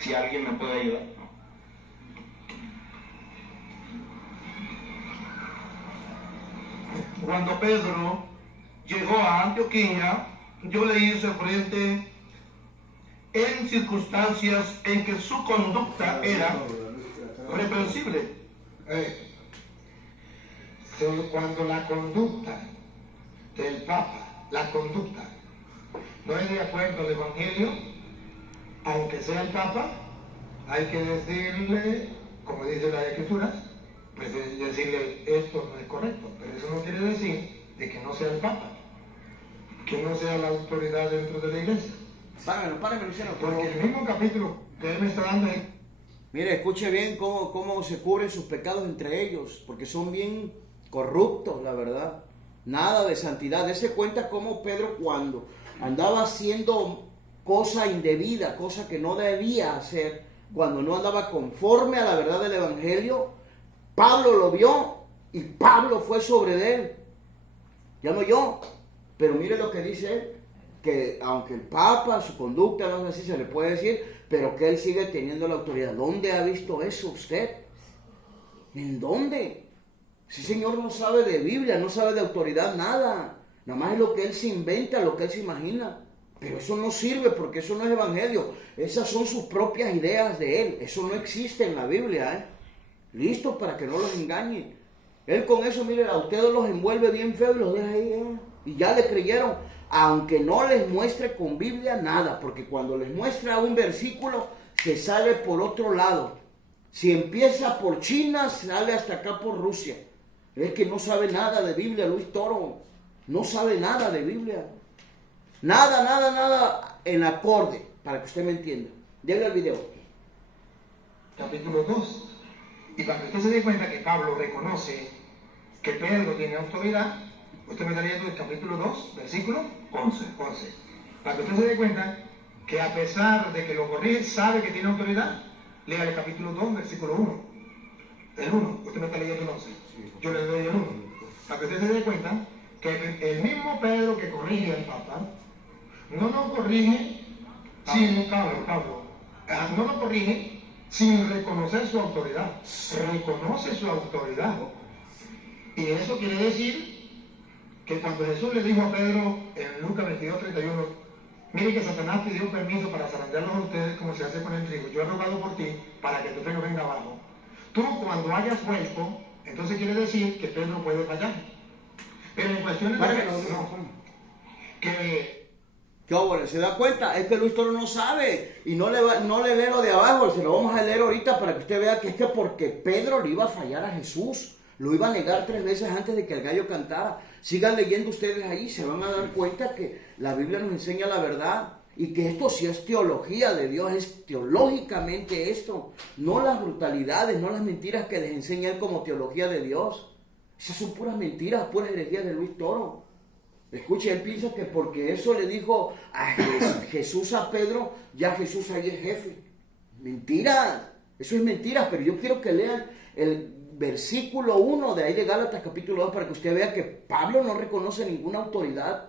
Si alguien me puede ayudar. Cuando Pedro llegó a Antioquía, yo le hice frente en circunstancias en que su conducta era reprensible. Cuando la conducta del Papa, no es de acuerdo al Evangelio, aunque sea el Papa, hay que decirle, como dice las Escrituras, pues decirle esto no es correcto, pero eso no quiere decir de que no sea el Papa, que no sea la autoridad dentro de la iglesia. Páramelo, Luciano. Porque el mismo capítulo que él me está dando es... Mire, escuche bien cómo se cubren sus pecados entre ellos, porque son bien corruptos, la verdad. Nada de santidad. Dese cuenta cómo Pedro, cuando andaba haciendo cosa indebida, cosa que no debía hacer, cuando no andaba conforme a la verdad del Evangelio, Pablo lo vio y Pablo fue sobre él. Ya no yo, pero mire lo que dice él, que aunque el Papa, su conducta, no sé si se le puede decir, pero que él sigue teniendo la autoridad. ¿Dónde ha visto eso usted? ¿En dónde? Ese señor no sabe de Biblia, no sabe de autoridad, nada. Nada más es lo que él se inventa, lo que él se imagina. Pero eso no sirve porque eso no es evangelio. Esas son sus propias ideas de él. Eso no existe en la Biblia, ¿eh? Listo, para que no los engañe. Él con eso, mire, a ustedes los envuelve bien feo y los deja ahí, ¿eh? Y ya le creyeron, aunque no les muestre con Biblia nada, porque cuando les muestra un versículo, se sale por otro lado. Si empieza por China, sale hasta acá por Rusia. Es que no sabe nada de Biblia, Luis Toro. No sabe nada de Biblia. Nada en acorde, para que usted me entienda. Déle el video. Capítulo 2. Y para que usted se dé cuenta que Pablo reconoce que Pedro tiene autoridad, usted me está leyendo el capítulo 2, versículo 11. Para que usted se dé cuenta que a pesar de que lo corrige, sabe que tiene autoridad, lea el capítulo 2, versículo 1. El 1, usted me está leyendo el 11. Yo le doy el 1. Para que usted se dé cuenta que el mismo Pedro que corrige al Papa, no lo corrige sin Pablo. No lo corrige sin reconocer su autoridad. Reconoce su autoridad. Y eso quiere decir que cuando Jesús le dijo a Pedro en Lucas 22:31, mire que Satanás pidió permiso para zarandearlos a ustedes como se hace con el trigo. Yo he rogado por ti para que tu trigo venga abajo. Tú cuando hayas vuelto, entonces quiere decir que Pedro puede fallar. Pero en cuestiones de... ¿Qué óvole? ¿Se da cuenta? Es que Luis Toro no sabe y no le lee lo de abajo, se lo vamos a leer ahorita para que usted vea que es que porque Pedro le iba a fallar a Jesús, lo iba a negar 3 veces antes de que el gallo cantara. Sigan leyendo ustedes ahí, se van a dar cuenta que la Biblia nos enseña la verdad y que esto sí es teología de Dios, es teológicamente esto, no las brutalidades, no las mentiras que les enseña él como teología de Dios. Esas son puras mentiras, puras herejías de Luis Toro. Escuche, él piensa que porque eso le dijo a Jesús a Pedro, ya Jesús ahí es jefe. Mentira, eso es mentira, pero yo quiero que lean el versículo 1 de ahí de Gálatas capítulo 2 para que usted vea que Pablo no reconoce ninguna autoridad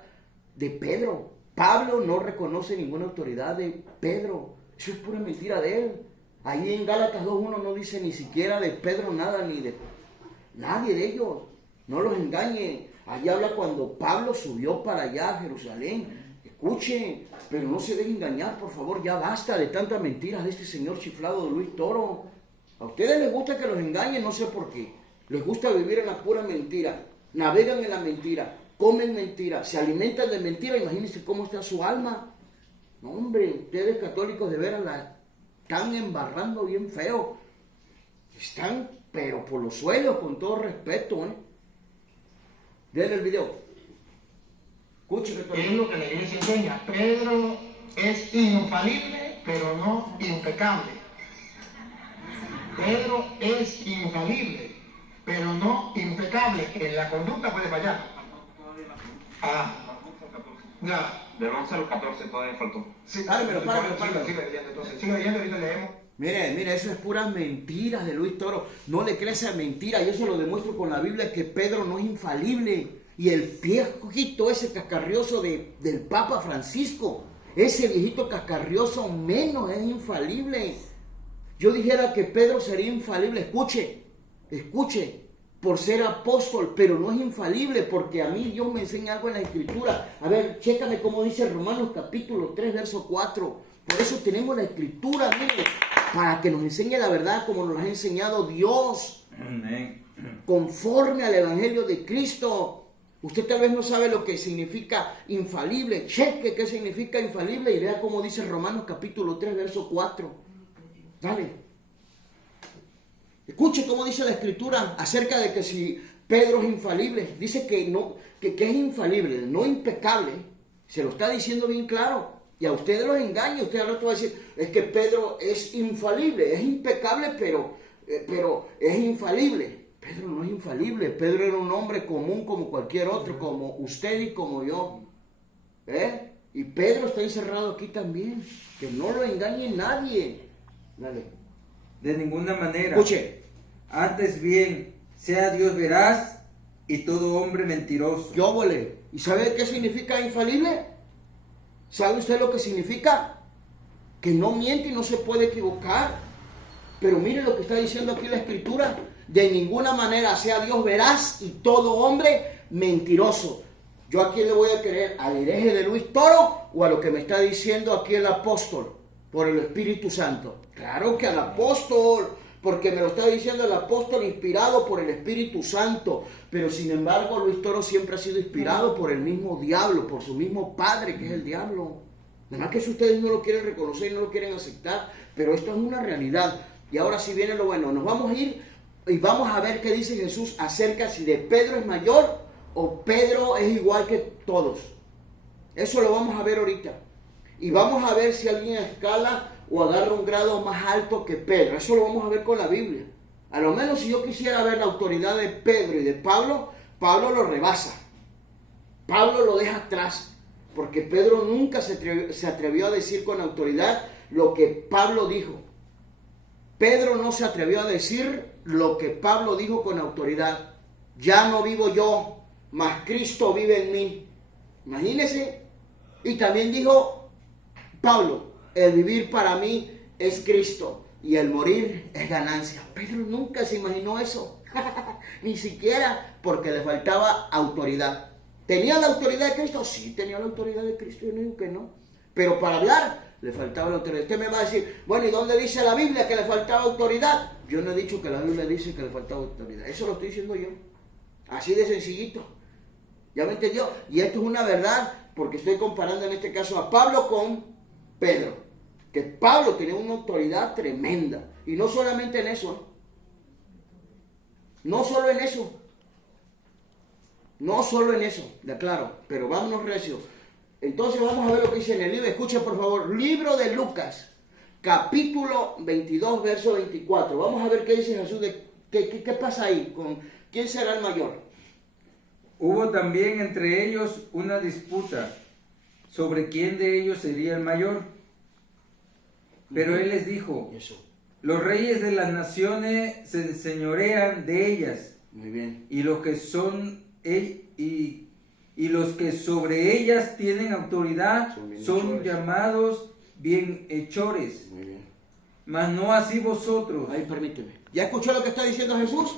de Pedro. Pablo no reconoce ninguna autoridad de Pedro. Eso es pura mentira de él. Ahí en Gálatas 2.1 no dice ni siquiera de Pedro nada, ni de nadie de ellos. No los engañen. Allí habla cuando Pablo subió para allá a Jerusalén. Escuchen, pero no se dejen engañar, por favor. Ya basta de tantas mentiras de este señor chiflado de Luis Toro. A ustedes les gusta que los engañen, no sé por qué. Les gusta vivir en la pura mentira. Navegan en la mentira. Comen mentira. Se alimentan de mentira. Imagínense cómo está su alma. No, hombre, ustedes católicos de veras la están embarrando bien feo. Están, pero por los suelos, con todo respeto, Vean el video. Escuchen, Es lo que la iglesia enseña. Pedro es infalible, pero no impecable. Pedro es infalible, pero no impecable. En la conducta puede fallar. Ya. Del 11 al 14 todavía faltó. Sí, Pármelo. sigue leyendo, entonces. Sigue leyendo, ahorita leemos. Mire, eso es puras mentiras de Luis Toro. No le creas a mentira. Yo se lo demuestro con la Biblia que Pedro no es infalible. Y el viejito ese cascarrioso del Papa Francisco, ese viejito cascarrioso menos es infalible. Yo dijera que Pedro sería infalible. Escuche, por ser apóstol, pero no es infalible, porque a mí Dios me enseña algo en la Escritura. A ver, chécame cómo dice Romanos capítulo 3, verso 4. Por eso tenemos la Escritura, mire, para que nos enseñe la verdad como nos la ha enseñado Dios. Amén. Conforme al Evangelio de Cristo. Usted tal vez no sabe lo que significa infalible. Cheque qué significa infalible y vea cómo dice Romanos capítulo 3, verso 4. Dale. Escuche cómo dice la Escritura acerca de que si Pedro es infalible. Dice que no, que es infalible, no impecable. Se lo está diciendo bien claro. Y a ustedes los engaña. Usted al rato va a decir, es que Pedro es infalible, es impecable, pero es infalible. Pedro no es infalible. Pedro era un hombre común como cualquier otro, como usted y como yo. Y Pedro está encerrado aquí también. Que no lo engañe nadie. Dale. De ninguna manera. Escuche. Antes bien, sea Dios veraz y todo hombre mentiroso. Yo volé. ¿Y sabe qué significa infalible? ¿Sabe usted lo que significa? Que no miente y no se puede equivocar. Pero mire lo que está diciendo aquí la Escritura. De ninguna manera sea Dios veraz y todo hombre mentiroso. ¿Yo a quién le voy a creer? ¿Al hereje de Luis Toro o a lo que me está diciendo aquí el apóstol por el Espíritu Santo? Claro que al apóstol, porque me lo está diciendo el apóstol inspirado por el Espíritu Santo. Pero sin embargo Luis Toro siempre ha sido inspirado por el mismo diablo, por su mismo padre que es el diablo. Nada más que si ustedes no lo quieren reconocer y no lo quieren aceptar, pero esto es una realidad. Y ahora sí viene lo bueno, nos vamos a ir y vamos a ver qué dice Jesús acerca si de Pedro es mayor o Pedro es igual que todos. Eso lo vamos a ver ahorita. Y vamos a ver si alguien escala o agarra un grado más alto que Pedro. Eso lo vamos a ver con la Biblia. A lo menos si yo quisiera ver la autoridad de Pedro y de Pablo, Pablo lo rebasa. Pablo lo deja atrás. Porque Pedro nunca se atrevió a decir con autoridad lo que Pablo dijo. Pedro no se atrevió a decir lo que Pablo dijo con autoridad. Ya no vivo yo, mas Cristo vive en mí. Imagínense. Y también dijo Pablo, el vivir para mí es Cristo y el morir es ganancia. Pedro nunca se imaginó eso. Ni siquiera porque le faltaba autoridad. ¿Tenía la autoridad de Cristo? Sí, tenía la autoridad de Cristo. Yo no digo que no. Pero para hablar le faltaba la autoridad. Usted me va a decir, bueno, ¿y dónde dice la Biblia que le faltaba autoridad? Yo no he dicho que la Biblia dice que le faltaba autoridad. Eso lo estoy diciendo yo. Así de sencillito. ¿Ya me entendió? Y esto es una verdad porque estoy comparando en este caso a Pablo con Pedro. Que Pablo tenía una autoridad tremenda. Y no solamente en eso. No solo en eso. No solo en eso, de aclaro. Pero vámonos recio. Entonces vamos a ver lo que dice en el libro. Escucha por favor. Libro de Lucas. Capítulo 22, verso 24. Vamos a ver qué dice Jesús. ¿Qué pasa ahí? ¿Quién será el mayor? Hubo también entre ellos una disputa sobre quién de ellos sería el mayor. Pero él les dijo, Eso. los reyes de las naciones se enseñorean de ellas, Muy bien. y los que son y los que sobre ellas tienen autoridad Son bienhechores. son llamados bienhechores, Muy bien. mas no así vosotros. Ahí permíteme. ¿Ya escuchó lo que está diciendo Jesús?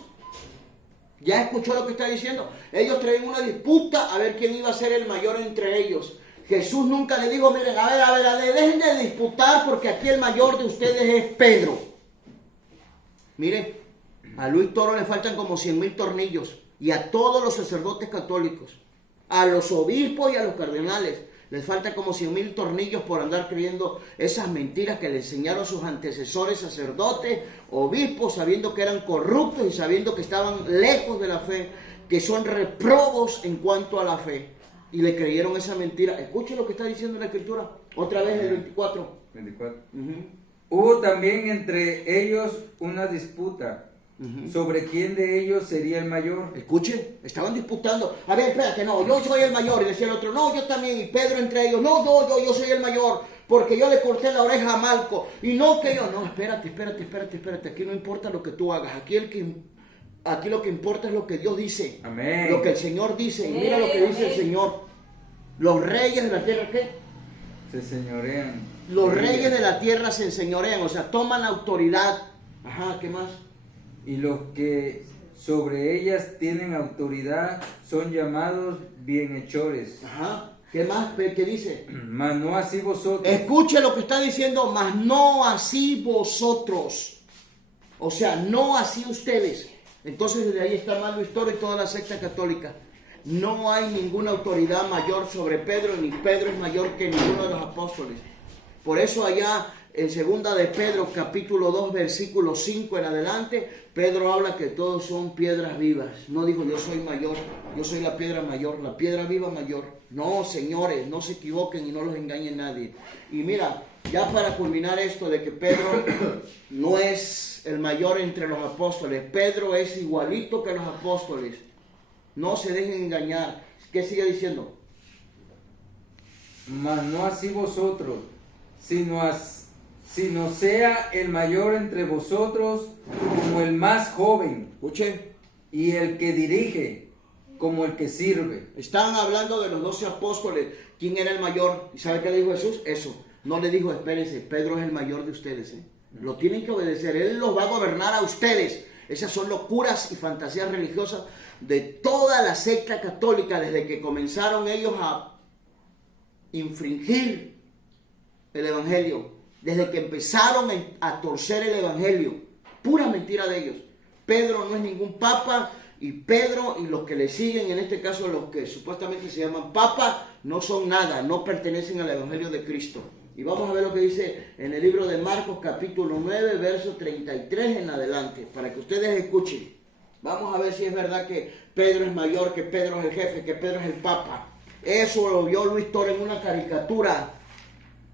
¿Ya escuchó lo que está diciendo? Ellos traen una disputa a ver quién iba a ser el mayor entre ellos. Jesús nunca le dijo, miren, a ver, dejen de disputar porque aquí el mayor de ustedes es Pedro. Miren, a Luis Toro le faltan como 100,000 tornillos y a todos los sacerdotes católicos, a los obispos y a los cardenales, les falta como 100,000 tornillos por andar creyendo esas mentiras que le enseñaron sus antecesores sacerdotes, obispos, sabiendo que eran corruptos y sabiendo que estaban lejos de la fe, que son reprobos en cuanto a la fe. Y le creyeron esa mentira. Escuche lo que está diciendo la Escritura. Otra vez el 24. 24. Ujú. Hubo también entre ellos una disputa sobre quién de ellos sería el mayor. Escuche, estaban disputando. A ver, espérate, no, yo soy el mayor. Y decía el otro, no, yo también. Y Pedro entre ellos, no, yo soy el mayor. Porque yo le corté la oreja a Malco. Y no que yo, no, espérate. Aquí no importa lo que tú hagas. Aquí lo que importa es lo que Dios dice. Amén. Lo que el Señor dice. Y mira lo que dice el Señor. Los reyes de la tierra, ¿qué? Se señorean. Los reyes de la tierra se enseñorean, o sea, toman autoridad. Ajá, ¿qué más? Y los que sobre ellas tienen autoridad son llamados bienhechores. Ajá, ¿qué más? ¿Qué dice? Mas no así vosotros. Escuche lo que está diciendo, mas no así vosotros. O sea, no así ustedes. Entonces desde ahí está mal Luis Toro y toda la secta católica. No hay ninguna autoridad mayor sobre Pedro, ni Pedro es mayor que ninguno de los apóstoles. Por eso allá en segunda de Pedro, capítulo 2, versículo 5 en adelante, Pedro habla que todos son piedras vivas. No dijo yo soy mayor, yo soy la piedra mayor, la piedra viva mayor. No, señores, no se equivoquen y no los engañe nadie. Y mira, ya para culminar esto de que Pedro no es el mayor entre los apóstoles, Pedro es igualito que los apóstoles. No se dejen engañar. ¿Qué sigue diciendo? Mas no así vosotros, sino sea el mayor entre vosotros como el más joven, Escuchen, y el que dirige como el que sirve. están hablando de los 12 apóstoles. ¿Quién era el mayor? ¿Y sabe qué le dijo Jesús? Eso. No le dijo, espérense, Pedro es el mayor de ustedes. Lo tienen que obedecer. Él los va a gobernar a ustedes. Esas son locuras y fantasías religiosas de toda la secta católica desde que comenzaron ellos a infringir el evangelio, desde que empezaron a torcer el evangelio. Pura mentira de ellos. Pedro no es ningún papa y Pedro y los que le siguen, en este caso los que supuestamente se llaman papa, no son nada, no pertenecen al evangelio de Cristo. Y vamos a ver lo que dice en el libro de Marcos capítulo 9, verso 33 en adelante, para que ustedes escuchen. Vamos a ver si es verdad que Pedro es mayor, que Pedro es el jefe, que Pedro es el papa. Eso lo vio Luis Toro en una caricatura.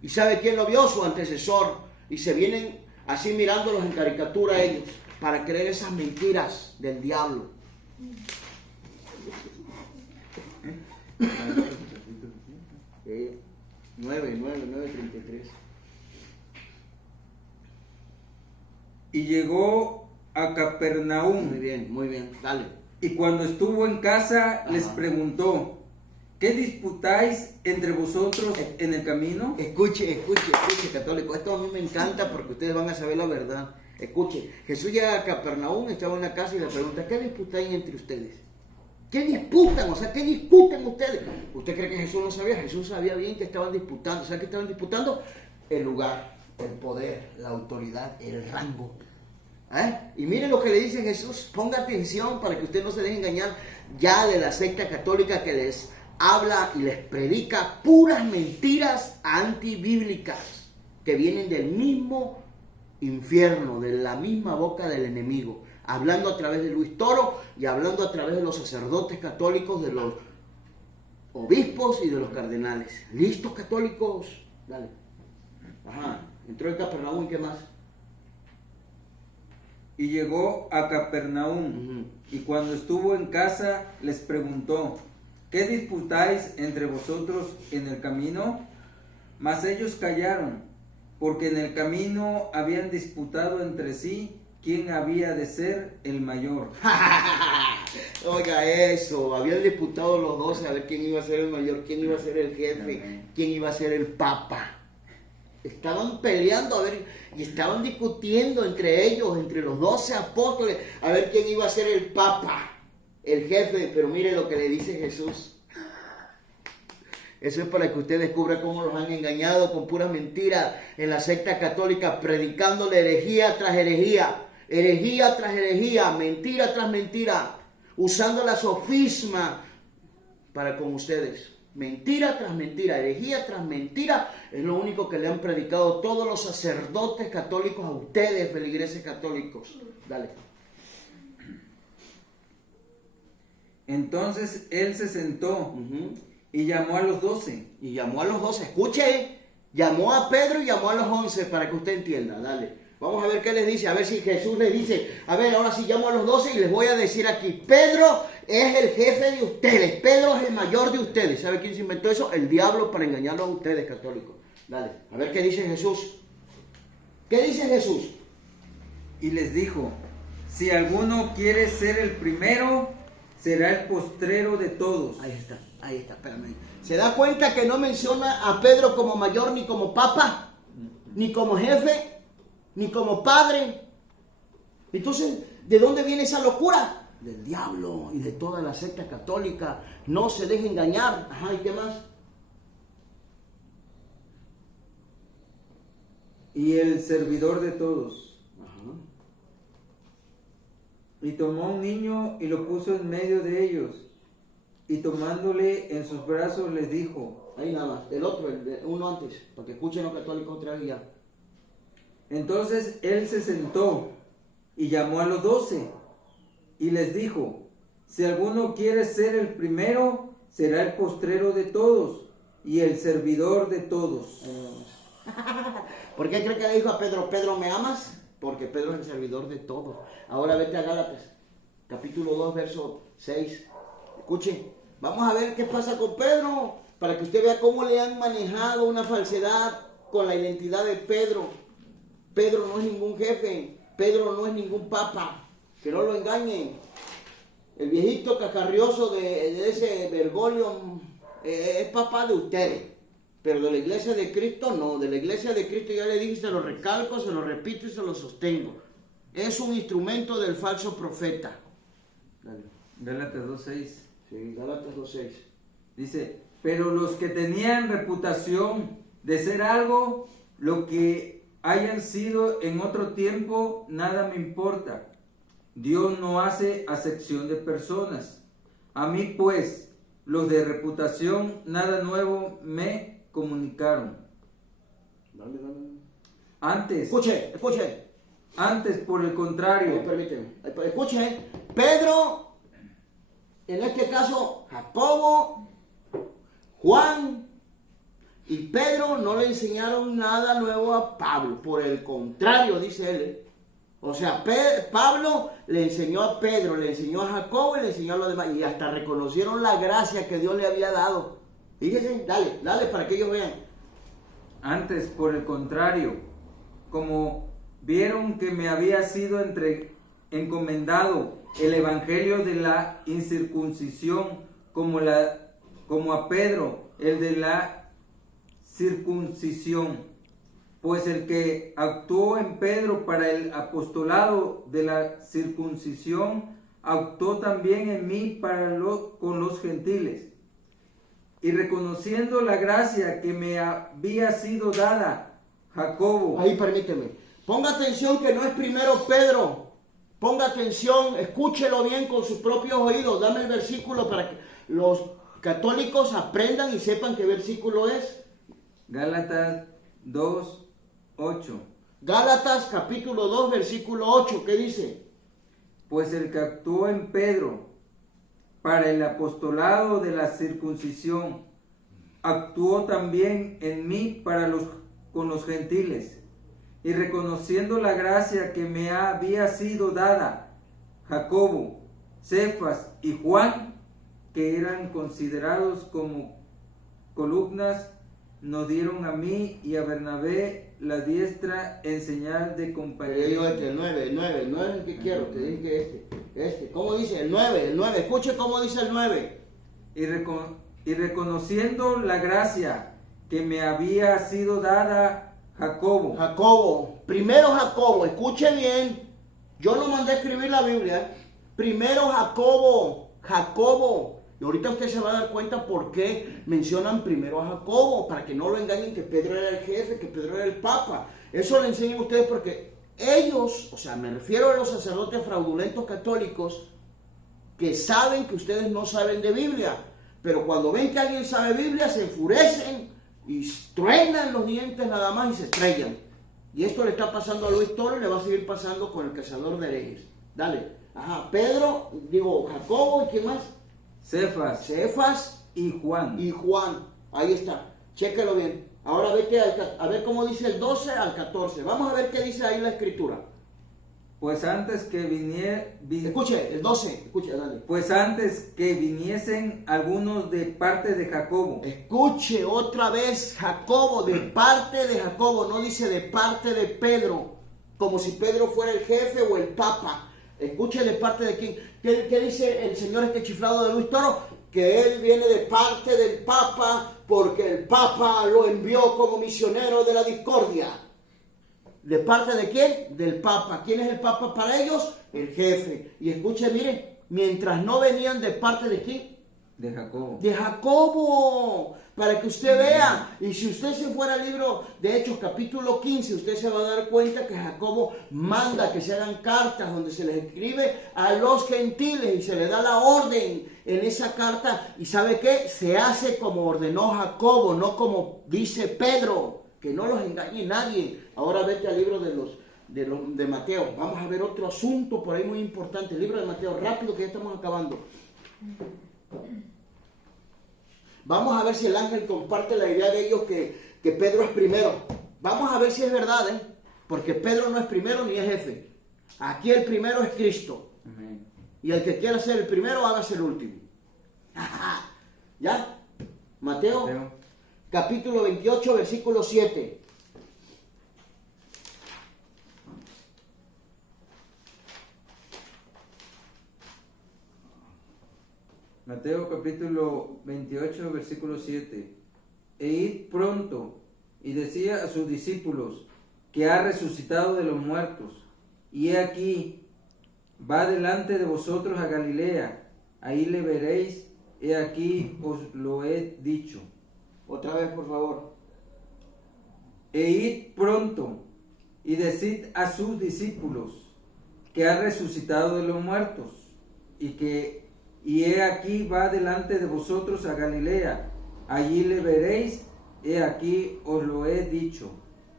¿Y sabe quién lo vio? Su antecesor. Y se vienen así mirándolos en caricatura ellos, para creer esas mentiras del diablo. 9:33. Y llegó a Capernaum. Muy bien, dale. Y cuando estuvo en casa, les Ajá. preguntó, ¿qué disputáis entre vosotros en el camino? Escuche, católico. Esto a mí me encanta porque ustedes van a saber la verdad. Escuche, Jesús llega a Capernaum, estaba en la casa y le pregunta, ¿qué disputáis entre ustedes? ¿Qué disputan? O sea, ¿qué discuten ustedes? ¿Usted cree que Jesús no sabía? Jesús sabía bien que estaban disputando. ¿Sabe qué estaban disputando? El lugar, el poder, la autoridad, el rango. Y miren lo que le dice Jesús. Ponga atención para que usted no se deje engañar ya de la secta católica que les habla y les predica puras mentiras antibíblicas que vienen del mismo infierno, de la misma boca del enemigo, hablando a través de Luis Toro y hablando a través de los sacerdotes católicos, de los obispos y de los cardenales. ¿Listos, católicos? Dale. Ajá, entró en Capernaum, ¿qué más? Y llegó a Capernaum. Y cuando estuvo en casa, les preguntó, ¿qué disputáis entre vosotros en el camino? Mas ellos callaron, porque en el camino habían disputado entre sí quién había de ser el mayor. Oiga eso, habían disputado los 12 a ver quién iba a ser el mayor, quién iba a ser el jefe, quién iba a ser el papa. Estaban peleando a ver, y estaban discutiendo entre ellos, entre los 12 apóstoles, a ver quién iba a ser el papa, el jefe. Pero mire lo que le dice Jesús. Eso es para que usted descubra cómo los han engañado con puras mentiras en la secta católica, predicándole herejía tras herejía, herejía tras herejía, mentira tras mentira, usando la sofisma para con ustedes. Mentira tras mentira, herejía tras mentira, es lo único que le han predicado todos los sacerdotes católicos a ustedes, feligreses católicos. Dale. Entonces él se sentó y llamó a los 12. Y llamó a los 12, escuche, llamó a Pedro y llamó a los 11 para que usted entienda, dale. Vamos a ver qué les dice, a ver si Jesús les dice, a ver, ahora sí llamo a los 12 y les voy a decir aquí, Pedro es el jefe de ustedes, Pedro es el mayor de ustedes. ¿Sabe quién se inventó eso? El diablo, para engañarlos a ustedes, católicos. Dale, a ver qué dice Jesús. ¿Qué dice Jesús? Y les dijo, si alguno quiere ser el primero, será el postrero de todos. Ahí está, espérame. ¿Se da cuenta que no menciona a Pedro como mayor, ni como papa, ni como jefe, ni como padre? Entonces, ¿de dónde viene esa locura? Del diablo y de toda la secta católica. No se deje engañar. Ajá, ¿y qué más? Y el servidor de todos. Ajá. Y tomó un niño y lo puso en medio de ellos. Y tomándole en sus brazos les dijo. Ahí nada más. El otro, uno antes, para que escuchen los católicos otra vez ya. Entonces él se sentó y llamó a los 12 y les dijo, si alguno quiere ser el primero, será el postrero de todos y el servidor de todos. ¿Por qué cree que le dijo a Pedro, Pedro, ¿me amas? Porque Pedro es el servidor de todos. Ahora vete a Gálatas, capítulo 2, verso 6. Escuchen, vamos a ver qué pasa con Pedro, para que usted vea cómo le han manejado una falsedad con la identidad de Pedro. Pedro no es ningún jefe, Pedro no es ningún papa, que no lo engañen. El viejito cacarrioso de ese Bergoglio es papá de ustedes, pero de la iglesia de Cristo no. De la iglesia de Cristo ya le dije, se lo recalco, se lo repito y se lo sostengo. Es un instrumento del falso profeta. Dale. Gálatas 2:6. Sí, Gálatas 2:6. Dice, pero los que tenían reputación de ser algo, lo que hayan sido en otro tiempo, nada me importa. Dios no hace acepción de personas. A mí pues, los de reputación, nada nuevo me comunicaron. Dale. Antes, Escuche. antes por el contrario, Permíteme. Escuche, Pedro, en este caso, Jacobo, Juan y Pedro no le enseñaron nada nuevo a Pablo. Por el contrario, dice él. O sea, Pablo le enseñó a Pedro, le enseñó a Jacobo y le enseñó a los demás. Y hasta reconocieron la gracia que Dios le había dado. Fíjense, dale para que ellos vean. antes por el contrario, como vieron que me había sido encomendado el evangelio de la incircuncisión, como a Pedro el de la circuncisión, pues el que actuó en Pedro para el apostolado de la circuncisión, actuó también en mí con los gentiles. Y reconociendo la gracia que me había sido dada, Jacobo. Ahí permíteme. Ponga atención que no es primero Pedro. Ponga atención, escúchelo bien con sus propios oídos. Dame el versículo para que los católicos aprendan y sepan qué versículo es. Gálatas 2:8. Gálatas capítulo 2, versículo 8. ¿Qué dice? Pues el que actuó en Pedro para el apostolado de la circuncisión, actuó también en mí con los gentiles. Y reconociendo la gracia que me había sido dada, Jacobo, Cefas y Juan, que eran considerados como columnas, nos dieron a mí y a Bernabé la diestra en señal de Yo compañía. digo el 9 es el que quiero, te dije este. ¿Cómo dice? El 9, escuche cómo dice el 9. Y reconociendo la gracia que me había sido dada Jacobo. Primero Jacobo, escuche bien, yo no mandé a escribir la Biblia, primero Jacobo, y ahorita usted se va a dar cuenta por qué mencionan primero a Jacobo, para que no lo engañen que Pedro era el jefe, que Pedro era el papa. Eso le enseñan a ustedes porque ellos, o sea, me refiero a los sacerdotes fraudulentos católicos que saben que ustedes no saben de Biblia, pero cuando ven que alguien sabe Biblia se enfurecen y truenan los dientes nada más y se estrellan. Y esto le está pasando a Luis Toro y le va a seguir pasando con el cazador de herejes. Dale. Ajá, Jacobo, ¿y quién más? Cefas y Juan. Y Juan. Ahí está. Chéquelo bien. Ahora vete a ver cómo dice el 12 al 14. Vamos a ver qué dice ahí la escritura. Pues antes que Escuche, el 12. Escuche, dale. Pues antes que viniesen algunos de parte de Jacobo. Escuche otra vez, Jacobo, de parte de Jacobo, no dice de parte de Pedro, como si Pedro fuera el jefe o el papa. Escuche de parte de quién. ¿Qué dice el señor este chiflado de Luis Toro? Que él viene de parte del papa porque el papa lo envió como misionero de la discordia. ¿De parte de quién? Del papa. ¿Quién es el papa para ellos? El jefe. Y escuche, mire, mientras no venían de parte de quién? De Jacobo. De Jacobo, para que usted vea. Y si usted se fuera al libro de Hechos capítulo 15, usted se va a dar cuenta que Jacobo manda que se hagan cartas donde se les escribe a los gentiles y se les da la orden en esa carta. ¿Y sabe qué? Se hace como ordenó Jacobo, no como dice Pedro. Que no los engañe nadie. Ahora vete al libro de Mateo. Vamos a ver otro asunto por ahí muy importante. El libro de Mateo, rápido que ya estamos acabando. Vamos a ver si el ángel comparte la idea de ellos que Pedro es primero. Vamos a ver si es verdad, porque Pedro no es primero ni es jefe. Aquí el primero es Cristo. Amén. Y el que quiera ser el primero, hágase el último. ¿Ya? Mateo. Capítulo 28, versículo 7. Mateo capítulo 28, versículo 7. E id pronto y decía a sus discípulos que ha resucitado de los muertos. Y he aquí, va delante de vosotros a Galilea. Ahí le veréis. He aquí os lo he dicho. Otra vez, por favor. E id pronto y decid a sus discípulos que ha resucitado de los muertos y he aquí va delante de vosotros a Galilea, allí le veréis, he aquí os lo he dicho.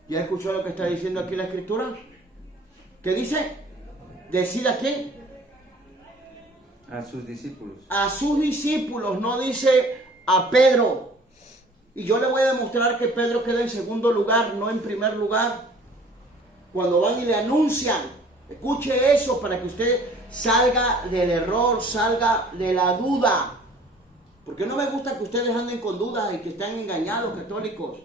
¿Ya escuchó lo que está diciendo aquí la escritura? ¿Qué dice? ¿Decid a quién? A sus discípulos. A sus discípulos, no dice a Pedro. Y yo le voy a demostrar que Pedro queda en segundo lugar, no en primer lugar. Cuando van y le anuncian, escuche eso para que usted salga del error, salga de la duda. Porque no me gusta que ustedes anden con dudas y que están engañados, católicos.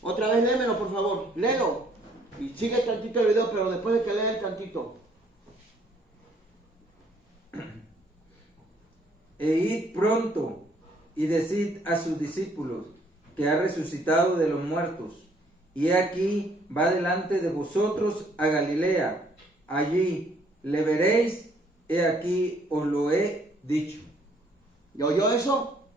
Otra vez léemelo, por favor, léelo. Y sigue tantito el video, pero después de que lea el tantito. E id pronto y decid a sus discípulos que ha resucitado de los muertos. Y he aquí va delante de vosotros a Galilea. Allí le veréis, he aquí os lo he dicho. ¿Ya oyó eso?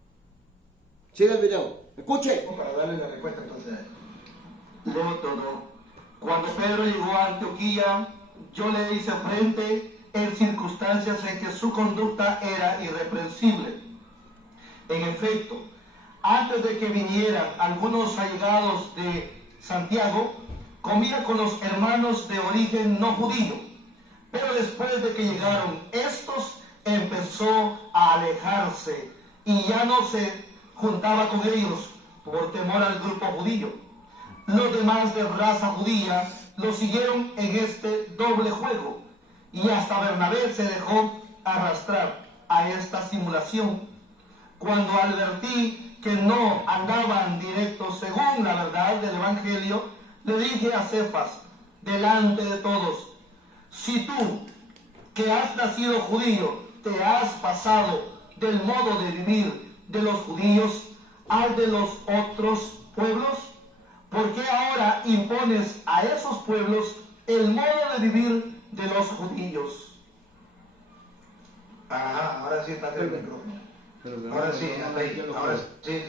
Sigue el video. Escuche. Para darle la respuesta entonces a él. Leo todo. Cuando Pedro llegó a Antioquía, yo le hice frente en circunstancias en que su conducta era irreprensible. En efecto, antes de que vinieran algunos allegados de Santiago, comía con los hermanos de origen no judío. Pero después de que llegaron estos, empezó a alejarse y ya no se juntaba con ellos por temor al grupo judío. Los demás de raza judía lo siguieron en este doble juego y hasta Bernabé se dejó arrastrar a esta simulación. cuando advertí que no andaban directos según la verdad del Evangelio, le dije a Cefas, delante de todos, si tú, que has nacido judío, te has pasado del modo de vivir de los judíos al de los otros pueblos, ¿por qué ahora impones a esos pueblos el modo de vivir de los judíos? Ajá, ahora sí está el micrófono. Ahora sí, ahora sí.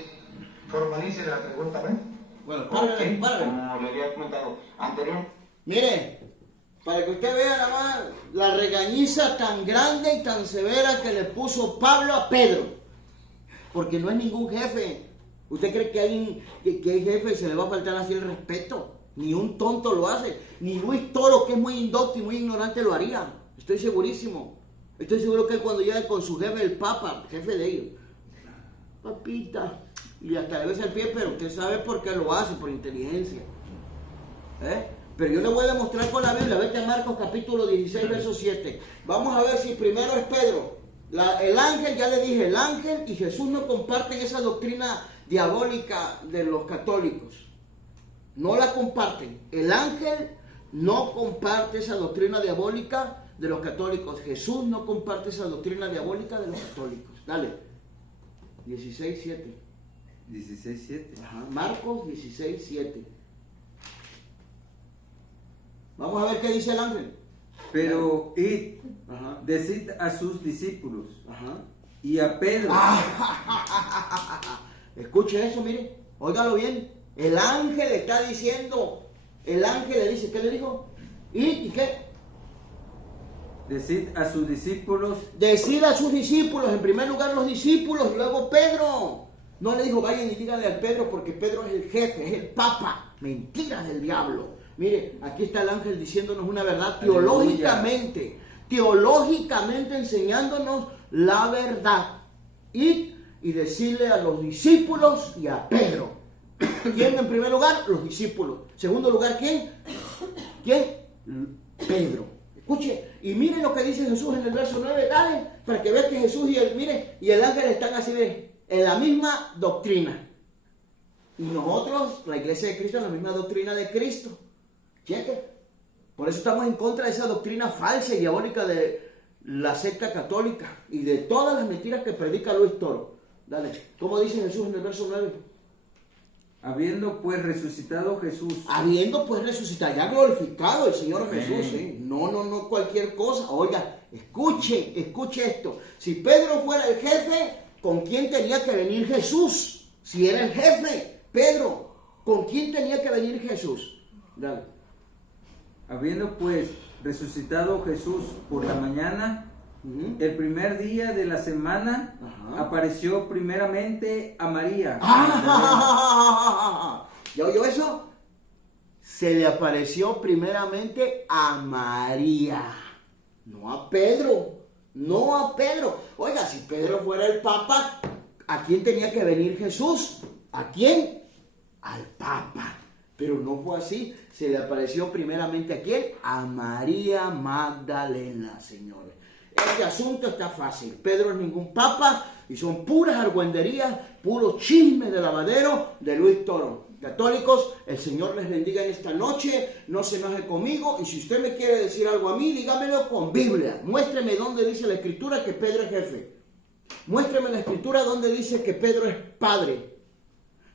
Formalice la pregunta, ¿ven? Bueno, párale. Como le había comentado anteriormente. Mire, para que usted vea nada más la regañiza tan grande y tan severa que le puso Pablo a Pedro. Porque no es ningún jefe. ¿Usted cree que hay jefe y se le va a faltar así el respeto? Ni un tonto lo hace. Ni Luis Toro, que es muy indocto y muy ignorante, lo haría. Estoy segurísimo. Estoy seguro que cuando llegue con su jefe, el Papa, jefe de ellos, papita, y hasta le besa el pie, pero usted sabe por qué lo hace, por inteligencia. Pero yo le voy a demostrar con la Biblia. Vete a Marcos capítulo 16, verso 7. Vamos a ver si primero es Pedro. El ángel, ya le dije, el ángel y Jesús no comparten esa doctrina diabólica de los católicos. No la comparten. El ángel no comparte esa doctrina diabólica de los católicos. Jesús no comparte esa doctrina diabólica de los católicos. Dale. 16:7. 16:7. Ajá. Marcos 16:7. Vamos a ver qué dice el ángel. Pero id, Ajá. decid a sus discípulos Ajá. y a Pedro. Escuche eso, mire. Óigalo bien. El ángel está diciendo. El ángel le dice, ¿qué le dijo? ¿Y qué? Decid a sus discípulos. Decid a sus discípulos, en primer lugar los discípulos, luego Pedro. No le dijo, vayan y díganle al Pedro, porque Pedro es el jefe, es el papa. Mentiras del diablo. Mire, aquí está el ángel diciéndonos una verdad teológicamente enseñándonos la verdad. Y decirle a los discípulos y a Pedro. ¿Quién en primer lugar? Los discípulos. Segundo lugar, ¿quién? ¿Quién? Pedro. Escuche, y miren lo que dice Jesús en el verso 9, dale, para que vean que Jesús y el ángel están así en la misma doctrina. Y nosotros, la iglesia de Cristo, en la misma doctrina de Cristo. ¿Siente? Por eso estamos en contra de esa doctrina falsa y diabólica de la secta católica y de todas las mentiras que predica Luis Toro. Dale, ¿cómo dice Jesús en el verso 9? Habiendo pues resucitado Jesús. Habiendo pues resucitado, ya glorificado el Señor Jesús, ¿eh? No cualquier cosa. Oiga, escuche esto. Si Pedro fuera el jefe, ¿con quién tenía que venir Jesús? Si era el jefe, Pedro, ¿con quién tenía que venir Jesús? Dale. Habiendo pues resucitado Jesús por la mañana, el primer día de la semana, apareció primeramente a María. ¿Ya oyó eso? Se le apareció primeramente a María, no a Pedro. Oiga, si Pedro fuera el Papa, ¿a quién tenía que venir Jesús? ¿A quién? Al Papa. Pero no fue así. Se le apareció primeramente ¿a quién? A María Magdalena, señores. Este asunto está fácil. Pedro es ningún papa y son puras argüenderías, puros chismes de lavadero de Luis Toro. Católicos, el Señor les bendiga en esta noche. No se enoje conmigo y si usted me quiere decir algo a mí, dígamelo con Biblia. Muéstreme dónde dice la Escritura que Pedro es jefe. Muéstreme la Escritura donde dice que Pedro es padre.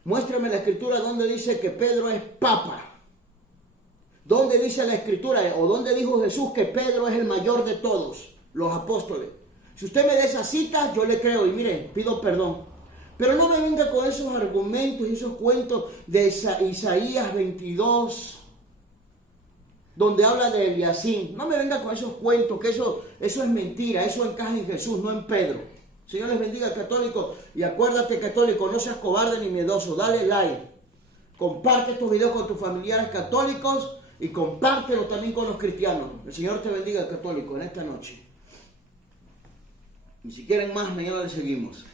Muéstrame la Escritura donde dice que Pedro es papa. ¿Dónde dice la Escritura o dónde dijo Jesús que Pedro es el mayor de todos los apóstoles? Si usted me da esas citas, yo le creo y mire, pido perdón. Pero no me venga con esos argumentos y esos cuentos de Isaías 22, donde habla de Eliasín. No me venga con esos cuentos, que eso es mentira, eso encaja en Jesús, no en Pedro. Señor les bendiga, católico. Y acuérdate, católico, no seas cobarde ni miedoso. Dale like. Comparte estos videos con tus familiares católicos y compártelo también con los cristianos. El Señor te bendiga, católico, en esta noche. Y si quieren más, mañana le seguimos.